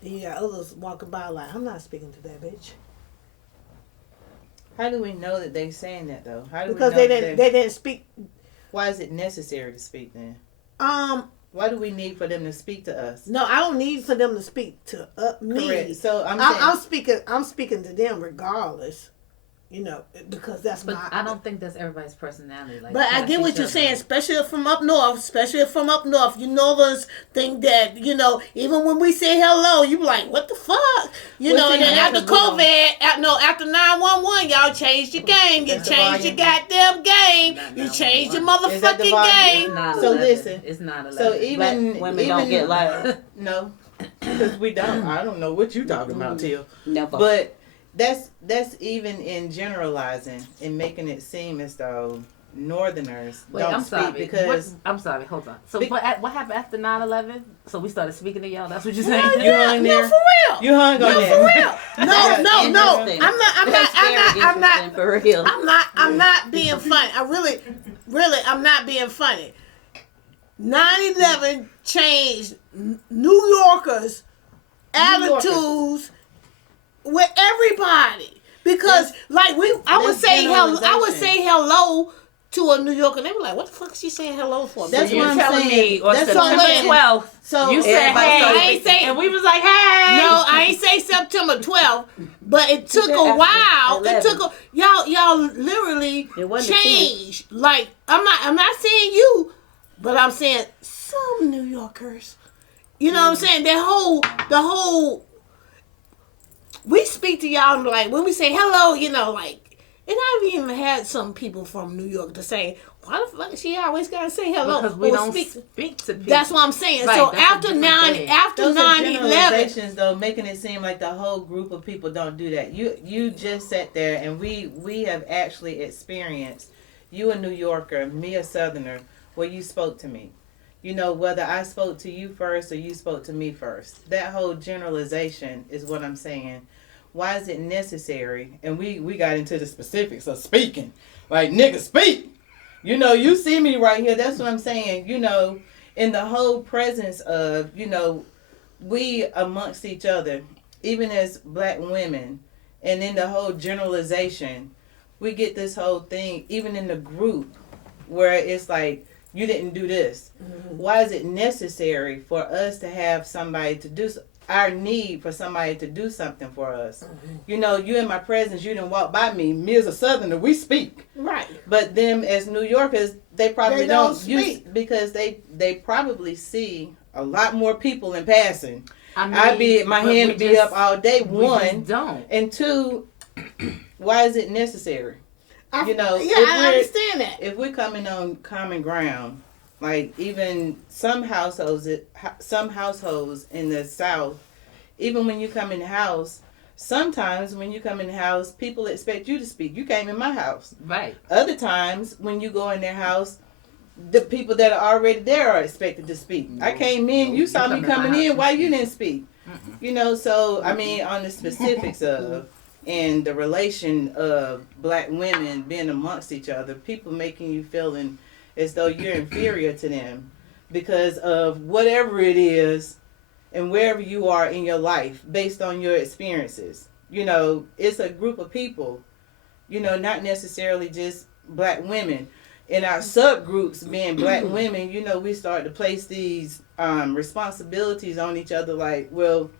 Then you got others walking by like, I'm not speaking to that bitch. How do we know that they're saying that though? How do Because we know they didn't speak. Why is it necessary to speak then? Why do we need for them to speak to us? No, I don't need for them to speak to me. Correct. So I'm speaking to them regardless. Because that's But my. I don't think that's everybody's personality. Like, but I get what you're saying, especially from up north. You Northerners think that, even when we say hello, you be like, what the fuck? And then after COVID, after 911, y'all changed your game. You changed your goddamn game. You changed your motherfucking game. So listen. It's not 11. So even women don't get loud. No, because we don't. I don't know what you talking about, Teal. Never. But that's even in generalizing and making it seem as though Northerners don't speak because I'm sorry. Hold on. So what happened after 9/11? So we started speaking to y'all. That's what you're saying? You hung there. No, for real. You hung on there. No, for real. No. I'm not. For real. I'm not being funny. I really, I'm not being funny. 9/11 changed New Yorkers' attitudes with everybody, because I would say hello to a New Yorker, and they were like, "What the fuck is she saying hello for?" That's so what I'm telling saying. me on That's September 12th. So You said, "Hey," I ain't say, and we was like, "Hey." No, I ain't say September 12th, but it took a while. 11. It took y'all literally It wasn't changed. Like I'm not saying you, but I'm saying some New Yorkers. You know what I'm saying? The whole. We speak to y'all and like when we say hello, and I've even had some people from New York to say, "Why the fuck she always gotta say hello?" Because we or don't speak to people. That's what I'm saying. Right, So that's a after different thing. those are 9/11, generalizations, though, making it seem like the whole group of people don't do that. You just sat there, and we have actually experienced, you a New Yorker, me a Southerner, where you spoke to me. Whether I spoke to you first or you spoke to me first. That whole generalization is what I'm saying. Why is it necessary? And we got into the specifics of speaking. Like, nigga, speak. You see me right here. That's what I'm saying. In the whole presence of, we amongst each other. even as black women, and in the whole generalization, we get this whole thing, even in the group, where it's like, you didn't do this. Why is it necessary for us to have somebody to do our need for somebody to do something for us? You know, you in my presence, you didn't walk by me. Me as a Southerner, we speak. Right. But them as New Yorkers, they probably They don't don't speak. because they probably see a lot more people in passing. I mean, My but hand we would be just- up all day. we just One, don't. and two, why is it necessary? You know, yeah, if I we're- understand that. If we're coming on common ground, like even some households in the South, even when you come in the house, sometimes when you come in the house, people expect you to speak. You came in my house. Right. Other times when you go in their house, the people that are already there are expected to speak. I came in, you saw me coming in, why you didn't speak? You know, so I mean, on the specifics of and the relation of black women being amongst each other, people making you feeling as though you're inferior to them because of whatever it is and wherever you are in your life based on your experiences. You know, it's a group of people, you know, not necessarily just black women. In our subgroups being black women, you know, we start to place these responsibilities on each other like, well,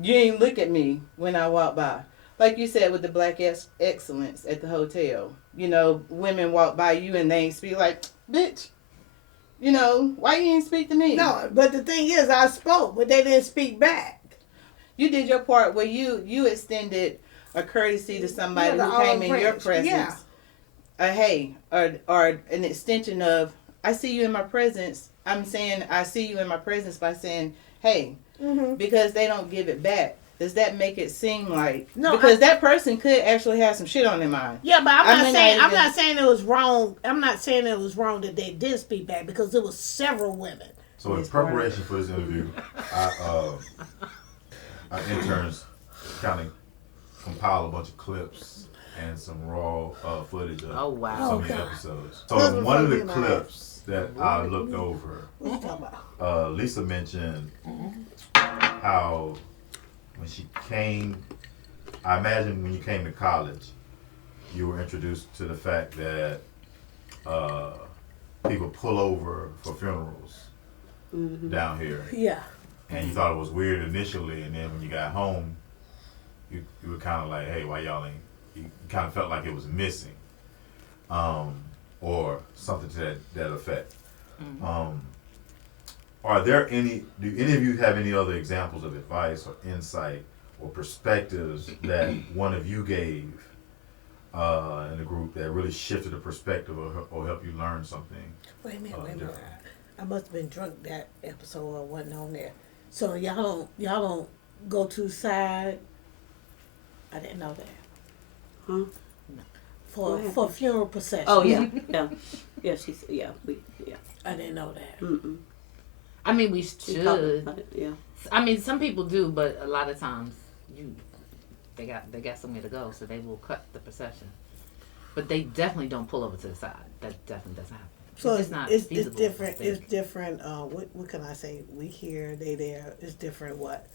you ain't look at me when I walk by. Like you said with the black excellence at the hotel. You know, women walk by you and they ain't speak like, bitch, you know, why you ain't speak to me? No, but the thing is, I spoke, but they didn't speak back. You did your part where you extended a courtesy to somebody Yeah, the who came olive in your branch. presence. Yeah. A hey, or an extension of, I see you in my presence. I'm saying I see you in my presence by saying, hey, because they don't give it back. Does that make it seem like No, because that person could actually have some shit on their mind? Yeah, but I mean, I'm not saying it was wrong. I'm not saying it was wrong that they did speak back because there was several women. So in preparation for this interview, our interns kind of compiled a bunch of clips and some raw footage of Oh, wow. some of the episodes. So one of the clips that I looked over, What you talking about? Lisa mentioned how when she came, I imagine when you came to college, you were introduced to the fact that people pull over for funerals down here. Yeah. And you thought it was weird initially, and then when you got home, you were kind of like, hey, why y'all ain't, you kind of felt like it was missing, or something to that effect. Are there do any of you have any other examples of advice or insight or perspectives that one of you gave in the group that really shifted the perspective or helped you learn something? Wait a minute. different? I must have been drunk that episode. I wasn't on there. So y'all don't go to the side. I didn't know that. Huh? For funeral procession. Oh yeah, yeah. I didn't know that. Mm-mm. I mean, we She talked should. about it, yeah. I mean, some people do, but a lot of times they got somewhere to go, so they will cut the procession. But they definitely don't pull over to the side. That definitely doesn't happen. So just not it's feasible, different. I think. It's different. What can I say? We here, they there. It's different. What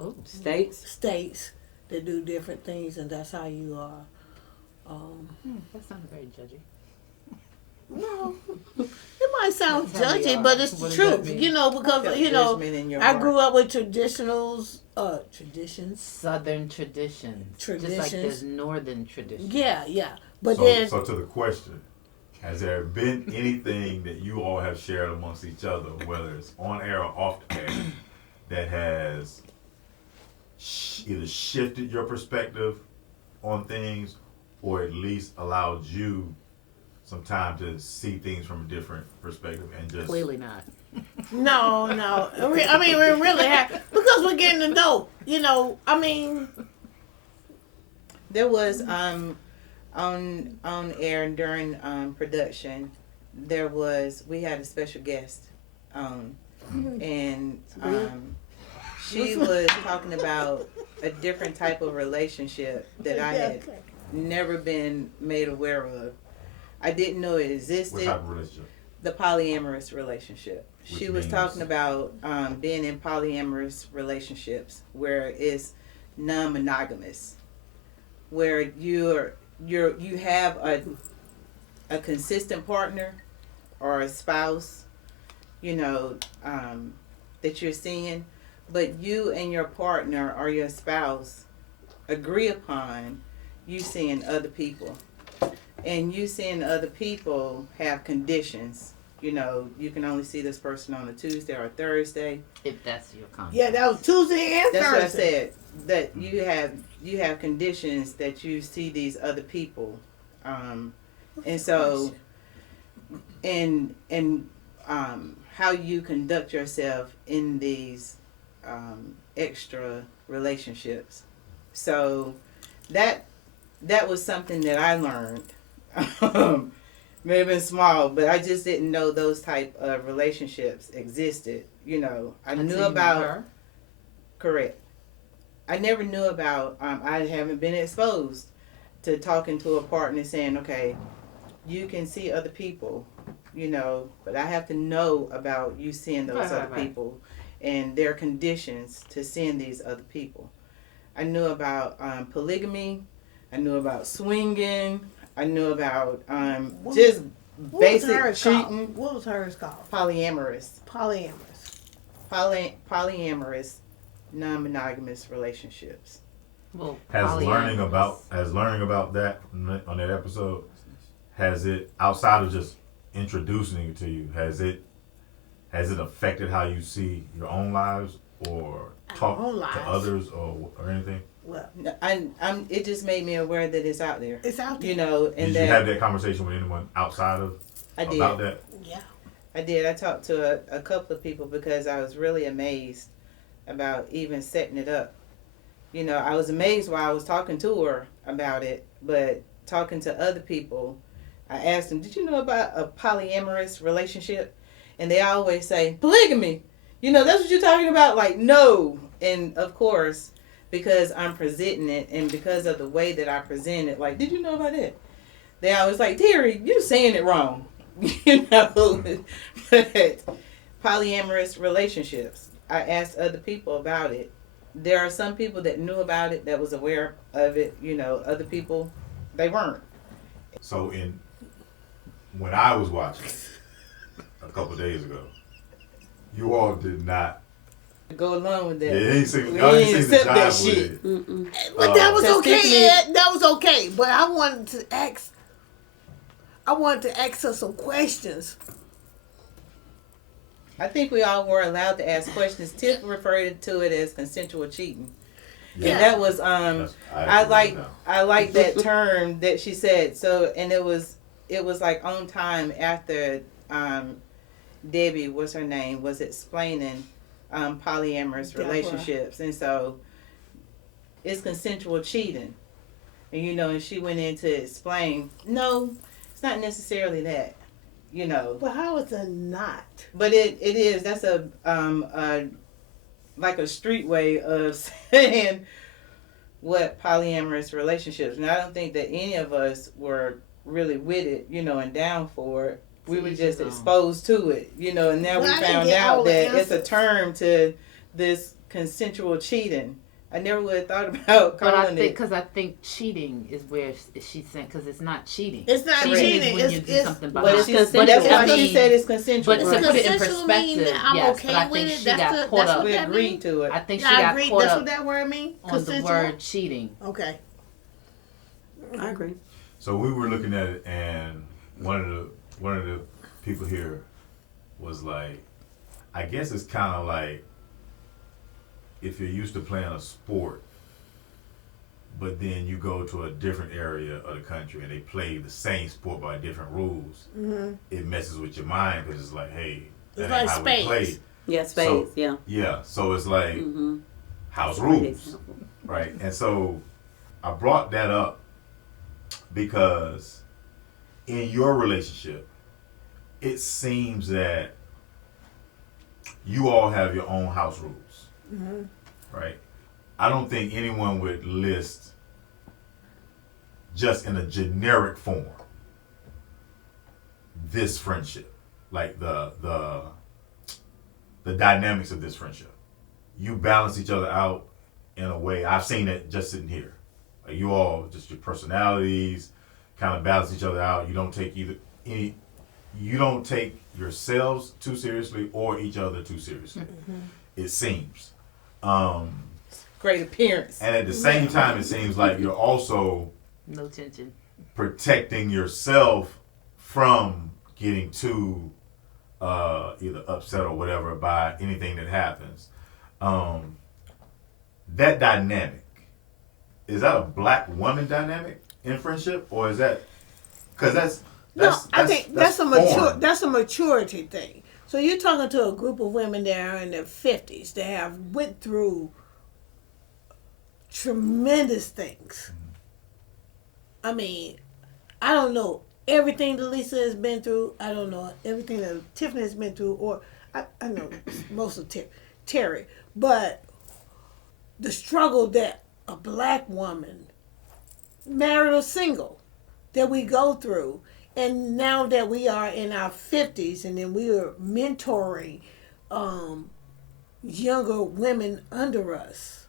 Oh, States. states that do different things, and that's how you are. that sounds very judgy. No, it might sound Tell me, judgy, but it's the what does that truth. mean? You know, because you know, Judgment in your I heart. grew up with traditions. Southern traditions. Just like Traditions. there's northern traditions. Yeah. But So, then, so to the question, has there been anything that you all have shared amongst each other, whether it's on air or off the air, that has either shifted your perspective on things or at least allowed you some time to see things from a different perspective and just Clearly not. no. I mean, we really have because we're getting to know. You know, I mean, There was on air during production. We had a special guest and she was talking about a different type of relationship that I had never been made aware of. I didn't know it what existed. type of relationship? The polyamorous relationship. She was means? talking about being in polyamorous relationships where it's non-monogamous, where you have a consistent partner or a spouse, you know, that you're seeing, but you and your partner or your spouse agree upon you seeing other people, and you seeing other people have conditions. You know, you can only see this person on a Tuesday or a Thursday. If that's your concept. Yeah, that was Tuesday and That's what I Thursday. said. That you have conditions that you see these other people, and so, and how you conduct yourself in these extra relationships. So that was something that I learned. May have been small, but I just didn't know those type of relationships existed. You know, I Until knew you met about her? correct. I never knew about. I haven't been exposed to talking to a partner saying, okay, you can see other people, you know, but I have to know about you seeing those other people and their conditions to seeing these other people. I knew about polygamy. I knew about swinging. I knew about just basic cheating. What was hers called? Polyamorous. Polyamorous. Polyamorous, non-monogamous relationships. Well, Has learning polyamorous. about that on that episode, has it, outside of just introducing it to you, has it affected how you see your own lives or talk own to lives. others or anything? Well, It just made me aware that it's out there. it's out there. You know, Did and you that have that conversation with anyone outside of I did. about that? Yeah. I did. I talked to a couple of people because I was really amazed about even setting it up. You know, I was amazed while I was talking to her about it, but talking to other people, I asked them, did you know about a polyamorous relationship? And they always say, polygamy. You know, that's what you're talking about? Like, no. And of course, because I'm presenting it and because of the way that I present it, like, did you know about it? They always like, Terry, you saying it wrong. You know, but polyamorous relationships. I asked other people about it. There are some people that knew about it, that was aware of it. You know, other people, they weren't. So when I was watching a couple days ago, you all did not. Go along with that. Yeah, y'all ain't seen We ain't the accept that jive with shit. it. But that was That's okay, Tiffany. Ed. That was okay. But I wanted to ask her some questions. I think we all were allowed to ask questions. Tiff referred to it as consensual cheating. Yeah. And that was I like that term that she said. So, and it was like on time after Debbie, what's her name, was explaining polyamorous Deborah. relationships. And so it's consensual cheating. And you know, and she went in to explain, no, it's not necessarily that. You know. But how is it not? But it is. That's a like a street way of saying what polyamorous relationships. And I don't think that any of us were really with it, you know, and down for it. We were just exposed to it, you know, and now Well, I we didn't found get all out the that it's a answers. term to this consensual cheating. I never would have thought about But I calling think, it. because I think cheating is where she's saying, because it's not cheating. It's not cheating. cheating. Is when you It's- do it's- something But behind. it's consensual. that's I why she mean, said it's consensual. But to Right. put it in Consensual mean perspective, that I'm yes, okay but I with think it? she That's got the- caught that's up. what We that agreed mean? to it. I think she I got agree. caught That's up what that word mean? on the Consensual? word cheating. Okay. I agree. So we were looking at it, and one of the people here was like, I guess it's kind of like if you're used to playing a sport, but then you go to a different area of the country and they play the same sport by different rules. Mm-hmm. It messes with your mind because it's like, hey, that It's ain't like how spades. we play. Yeah, spades. So- Yeah. Yeah, so it's like Mm-hmm. house rules. Right. And so I brought that up because in your relationship, it seems that you all have your own house rules. Mm-hmm. Right. I don't think anyone would list just in a generic form this friendship, like the dynamics of this friendship. You balance each other out in a way. I've seen it just sitting here. Like you all, just your personalities kind of balance each other out. You don't take you don't take yourselves too seriously or each other too seriously. It seems. Great appearance. And at the same time, it seems like you're also No tension. protecting yourself from getting too either upset or whatever by anything that happens. That dynamic, is that a black woman dynamic in friendship, or is that because I think that's a foreign. that's a maturity thing. So you're talking to a group of women that are in their 50s that have went through tremendous things. I mean, I don't know everything that Lisa has been through. I don't know everything that Tiffany has been through, or I know most of Terry. But the struggle that a black woman, married or single, that we go through, and now that we are in our 50s, and then we are mentoring younger women under us,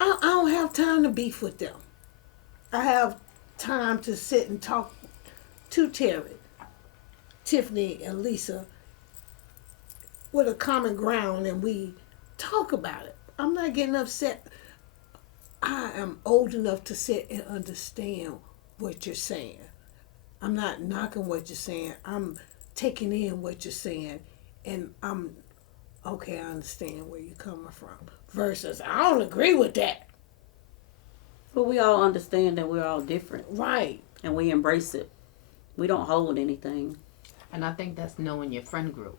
I don't have time to beef with them. I have time to sit and talk to Terry, Tiffany, and Lisa with a common ground, and we talk about it. I'm not getting upset. I am old enough to sit and understand what you're saying. I'm not knocking what you're saying. I'm taking in what you're saying, and I'm okay. I understand where you're coming from. Versus, I don't agree with that. But we all understand that we're all different, Right. and we embrace it. We don't hold anything. And I think that's knowing your friend group.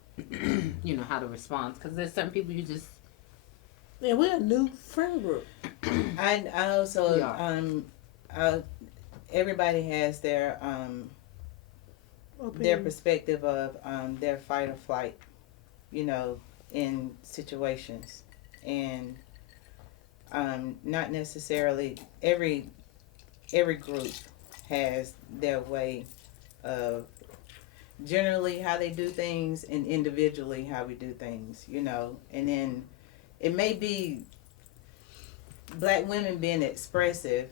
You know how to respond, because there's certain people you just Yeah, we're a new friend group. I also We are. everybody has their Opinion. perspective of their fight or flight, you know, in situations, and not necessarily every group has their way of generally how they do things and individually how we do things, you know. And then it may be black women being expressive,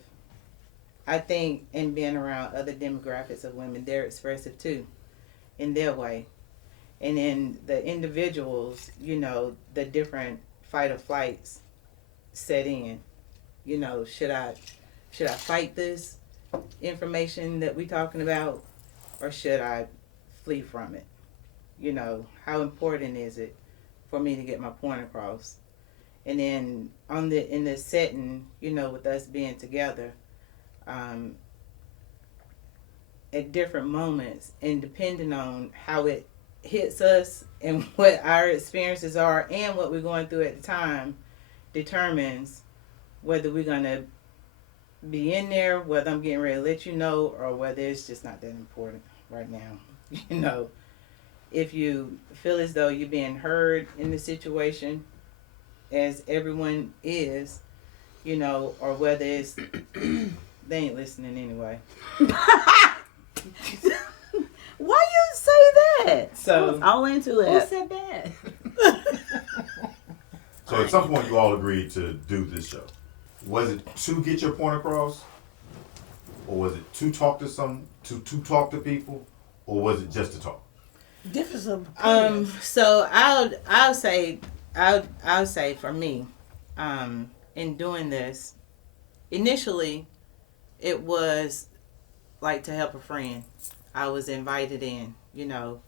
I think, and being around other demographics of women, they're expressive too in their way. And then the individuals, you know, the different fight or flights set in. You know, should I fight this information that we talking about, or should I flee from it? You know, how important is it for me to get my point across? And then in the setting, you know, with us being together, at different moments, and depending on how it hits us and what our experiences are and what we're going through at the time, determines whether we're gonna be in there, whether I'm getting ready to let you know, or whether it's just not that important right now. You know, if you feel as though you're being heard in the situation, as everyone is, you know, or whether it's they ain't listening anyway. Why you say that? So- I was all into who it. said that? So at some point, you all agreed to do this show. Was it to get your point across, or was it to talk to talk to people, or was it just to talk? Difference of So I'll say for me, in doing this, initially, it was like to help a friend. I was invited in, you know,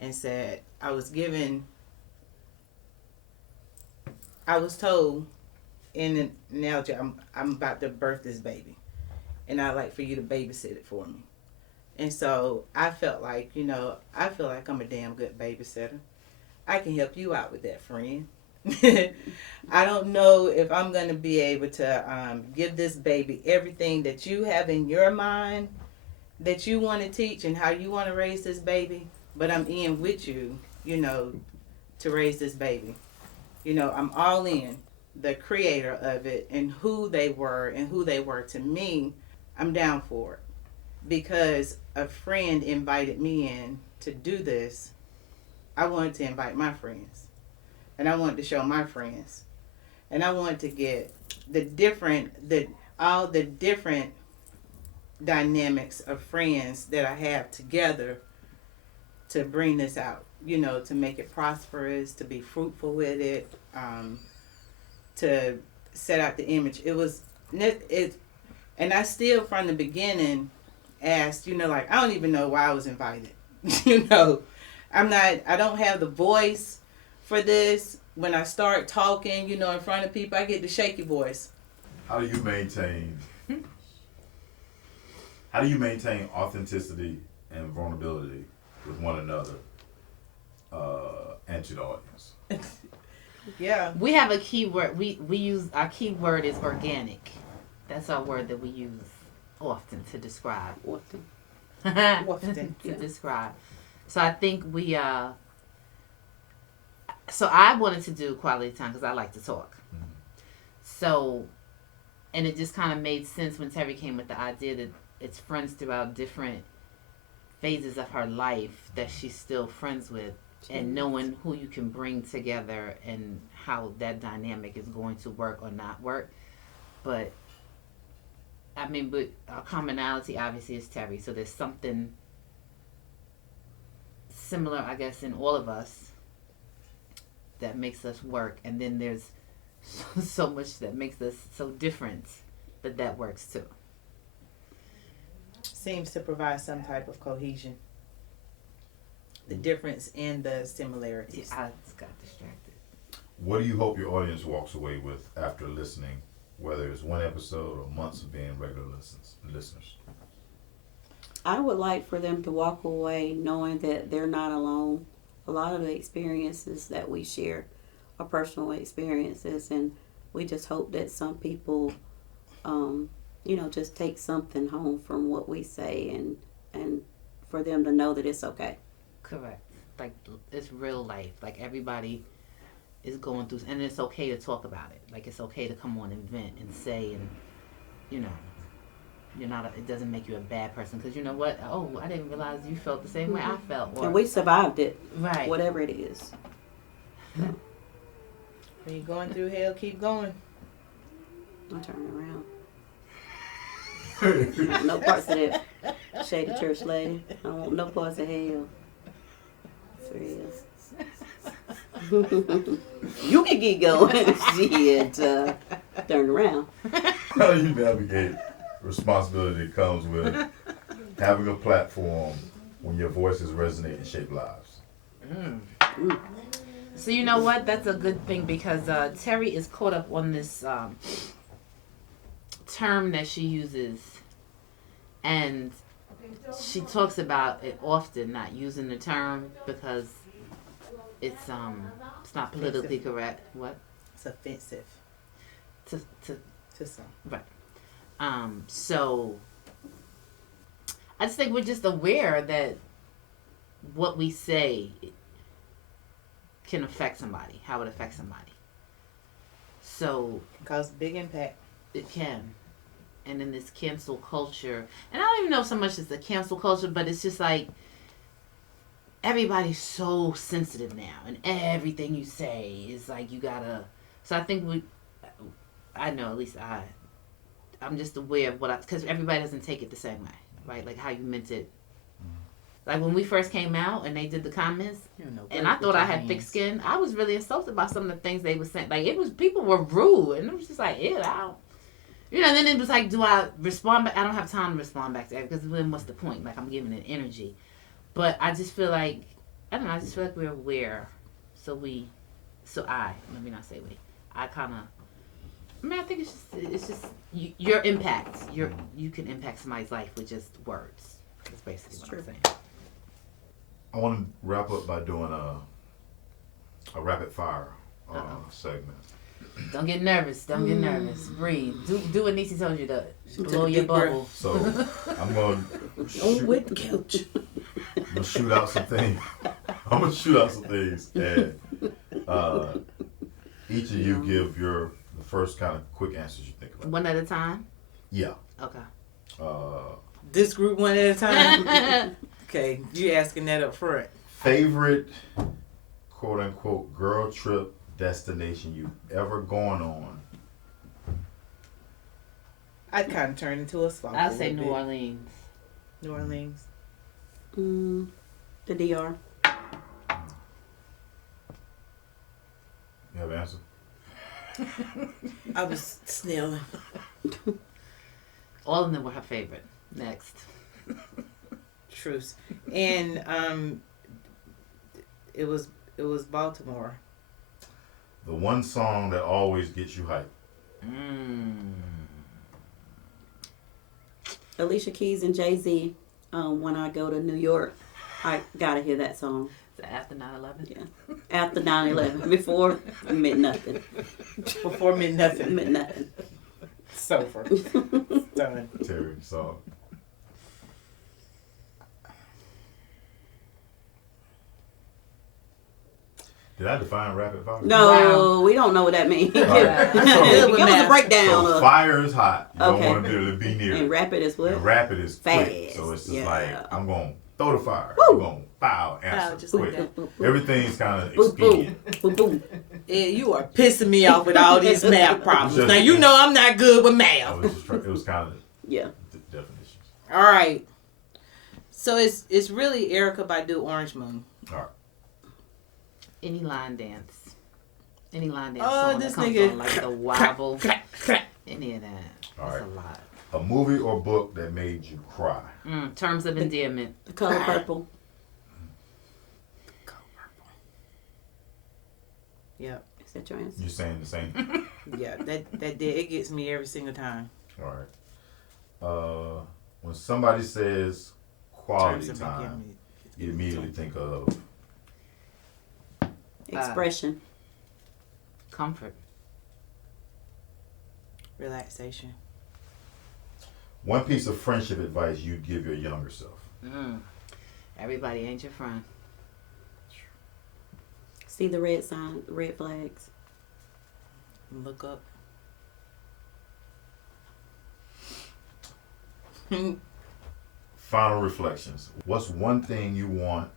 and said I was told in an analogy, I'm about to birth this baby, and I'd like for you to babysit it for me. And so I felt like, you know, I feel like I'm a damn good babysitter. I can help you out with that, friend. I don't know if I'm going to be able to give this baby everything that you have in your mind that you want to teach and how you want to raise this baby, but I'm in with you, you know, to raise this baby. You know, I'm all in. The creator of it and who they were to me, I'm down for it. Because a friend invited me in to do this, I wanted to invite my friends. And I wanted to show my friends and I wanted to get all the different dynamics of friends that I have together to bring this out. You know, to make it prosperous, to be fruitful with it, to set out the image. And I still from the beginning asked, you know, like I don't even know why I was invited. You know, I don't have the voice for this. When I start talking, you know, in front of people, I get the shaky voice. How do you maintain authenticity and vulnerability with one another and to the audience? Yeah. We have a key word. We use, our key word is organic. That's our word that we use often to describe. Often. To describe. So I think so I wanted to do quality time because I like to talk. Mm-hmm. So, and it just kind of made sense when Terry came with the idea that it's friends throughout different phases of her life that she's still friends with, and knowing who you can bring together and how that dynamic is going to work or not work. But I mean, but our commonality obviously is Terry, so there's something similar, I guess, in all of us that makes us work, and then there's so much that makes us so different that works too. Seems to provide some type of cohesion. The difference in the similarities. I just got distracted. What do you hope your audience walks away with after listening, whether it's one episode or months of being regular listeners? I would like for them to walk away knowing that they're not alone. A lot of the experiences that we share are personal experiences, and we just hope that some people, just take something home from what we say, and for them to know that it's okay. Correct. Like, it's real life. Like, everybody is going through, and it's okay to talk about it. Like, it's okay to come on and vent and say, and, you know, it doesn't make you a bad person, because you know what? Oh, I didn't realize you felt the same way I felt. Or, And we survived it, right. whatever it is. When you're going through hell, keep going. I'll turn around. No parts of that shady church lady. I don't want no parts of hell. For real. You can get going. Shit. Turn around. How do you navigate responsibility that comes with having a platform when your voices resonate and shape lives? So you know what? That's a good thing, because Terry is caught up on this term that she uses, and she talks about it often, not using the term because it's not politically correct. What? It's offensive To some. right. So I just think we're just aware that what we say can affect somebody, how it affects somebody. So Cause big impact. it can. And in this cancel culture, and I don't even know so much as the cancel culture, but it's just like everybody's so sensitive now, and everything you say is like you gotta. So I think I know, at least I'm just aware of because everybody doesn't take it the same way, right? Like how you meant it. Like when we first came out and they did the comments, and I thought I had thick skin, I was really insulted by some of the things they were saying. Like people were rude, and it was just like, ew, and then it was like, do I respond back? I don't have time to respond back to that, because then what's the point? Like, I'm giving it energy. But I just feel like, I don't know, I just feel like we're aware. Let me not say we. I think it's just your impact. You can impact somebody's life with just words. That's basically what I'm saying. I want to wrap up by doing a rapid fire segment. Don't get nervous. Breathe. Do what Niecy told you to. Blow your deep breath. bubble. So I'm going to With the couch. shoot out some things. And each of you give the first kind of quick answers you think about. One at a time? Yeah. Okay. This group one at a time? Okay, you asking that up front. Favorite, quote unquote, girl trip destination you've ever gone on? I'd kind of turn into a sloth. I'll say New Orleans. New Orleans. The DR. You have an answer? I was snailing. All of them were her favorite. Next. Truce. And it was Baltimore. The one song that always gets you hyped. Alicia Keys and Jay-Z. When I go to New York, I gotta hear that song. After 9/11? Yeah. After 9/11. Before, it meant nothing. Before meant nothing. It meant nothing. Sober. Done. Terry song. Did I define rapid fire? No, we don't know what that means. All right. Give us a breakdown So of. fire is hot. You Okay. don't want to be near And it. rapid is what? And rapid is quick. Fast. So it's just Yeah. like, I'm going to throw the fire. Woo. I'm going to pow, answer just quick. like Boom, boom, Everything's kind of boom, boom, expedient. boom, boom. Yeah, you are pissing me off with all these math problems. Just- Now you know I'm not good with I math. was just it was kind of Yeah. definitions. All right. So it's really Erykah Badu, Orange Moon. All right. Any line dance. Any line dance Oh, song this that comes nigga. on, like the wobble. Any of that. All That's right. a lot. A movie or book that made you cry. Terms of endearment. The color purple. Yep. Is that your answer? You saying the same? Yeah, that did. It gets me every single time. All right. When somebody says quality Terms of time, endearment. you immediately think of Expression. Comfort. Relaxation. one piece of friendship advice you'd give your younger self. Everybody ain't your friend. See the red sign, red flags. Look up. Final reflections. What's one thing you want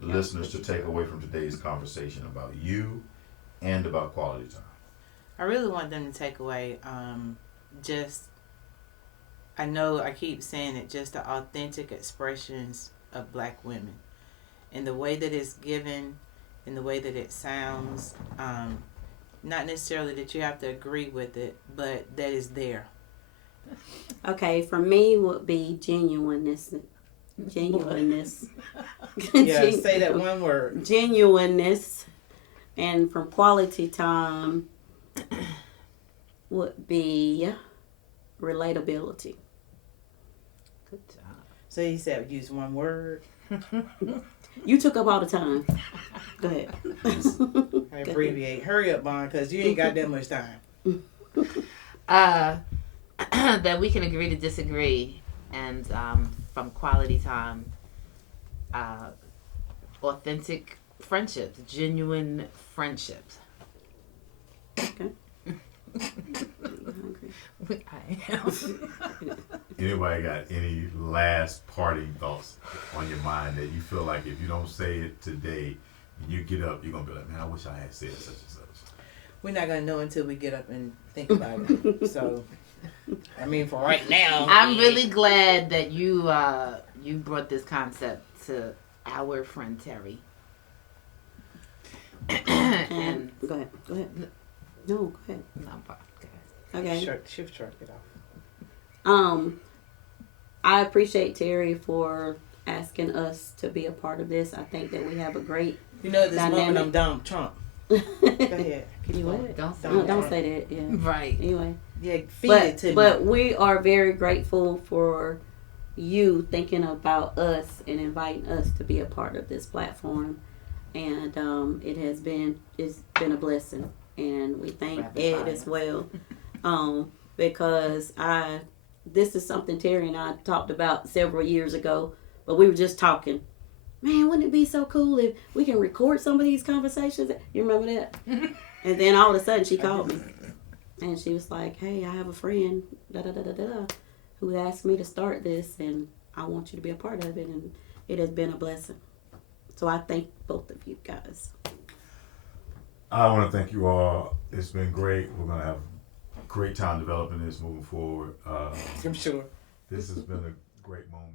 listeners to take away from today's conversation about you and about quality time? I really want them to take away just, I know I keep saying it, just the authentic expressions of Black women and the way that it's given and the way that it sounds. Not necessarily that you have to agree with it, but that is there. Okay, for me would be genuineness. Genuineness. Yeah, say that one word. Genuineness. And from quality time would be relatability. Good job. So he said use one word. You took up all the time. Go ahead. I abbreviate. Hurry up, Bond, because you ain't got that much time. That we can agree to disagree, and from quality time, authentic friendships, genuine friendships. Okay. I am. Anybody got any last parting thoughts on your mind that you feel like if you don't say it today and you get up, you're going to be like, man, I wish I had said such and such. We're not going to know until we get up and think about it. So, I mean, for right now. I'm really glad that you you brought this concept to our friend Terry. And go ahead. Go ahead. No, go ahead. No, but, Okay. Shift shark it off. I appreciate Terry for asking us to be a part of this. I think that we have a great You know, at this moment dynamic. I'm Donald Trump. Go ahead. Keep You going. what? don't say No, that. don't say that. Yeah. Right. Anyway, Yeah, feed it to me. but we are very grateful for you thinking about us and inviting us to be a part of this platform, and it's been a blessing, and we thank Rapid Ed fire. as well, because this is something Terry and I talked about several years ago, but we were just talking. Man, wouldn't it be so cool if we can record some of these conversations? You remember that? And then all of a sudden she called me. And she was like, hey, I have a friend who asked me to start this, and I want you to be a part of it. And it has been a blessing. So I thank both of you guys. I want to thank you all. It's been great. We're going to have a great time developing this moving forward. I'm sure. This has been a great moment.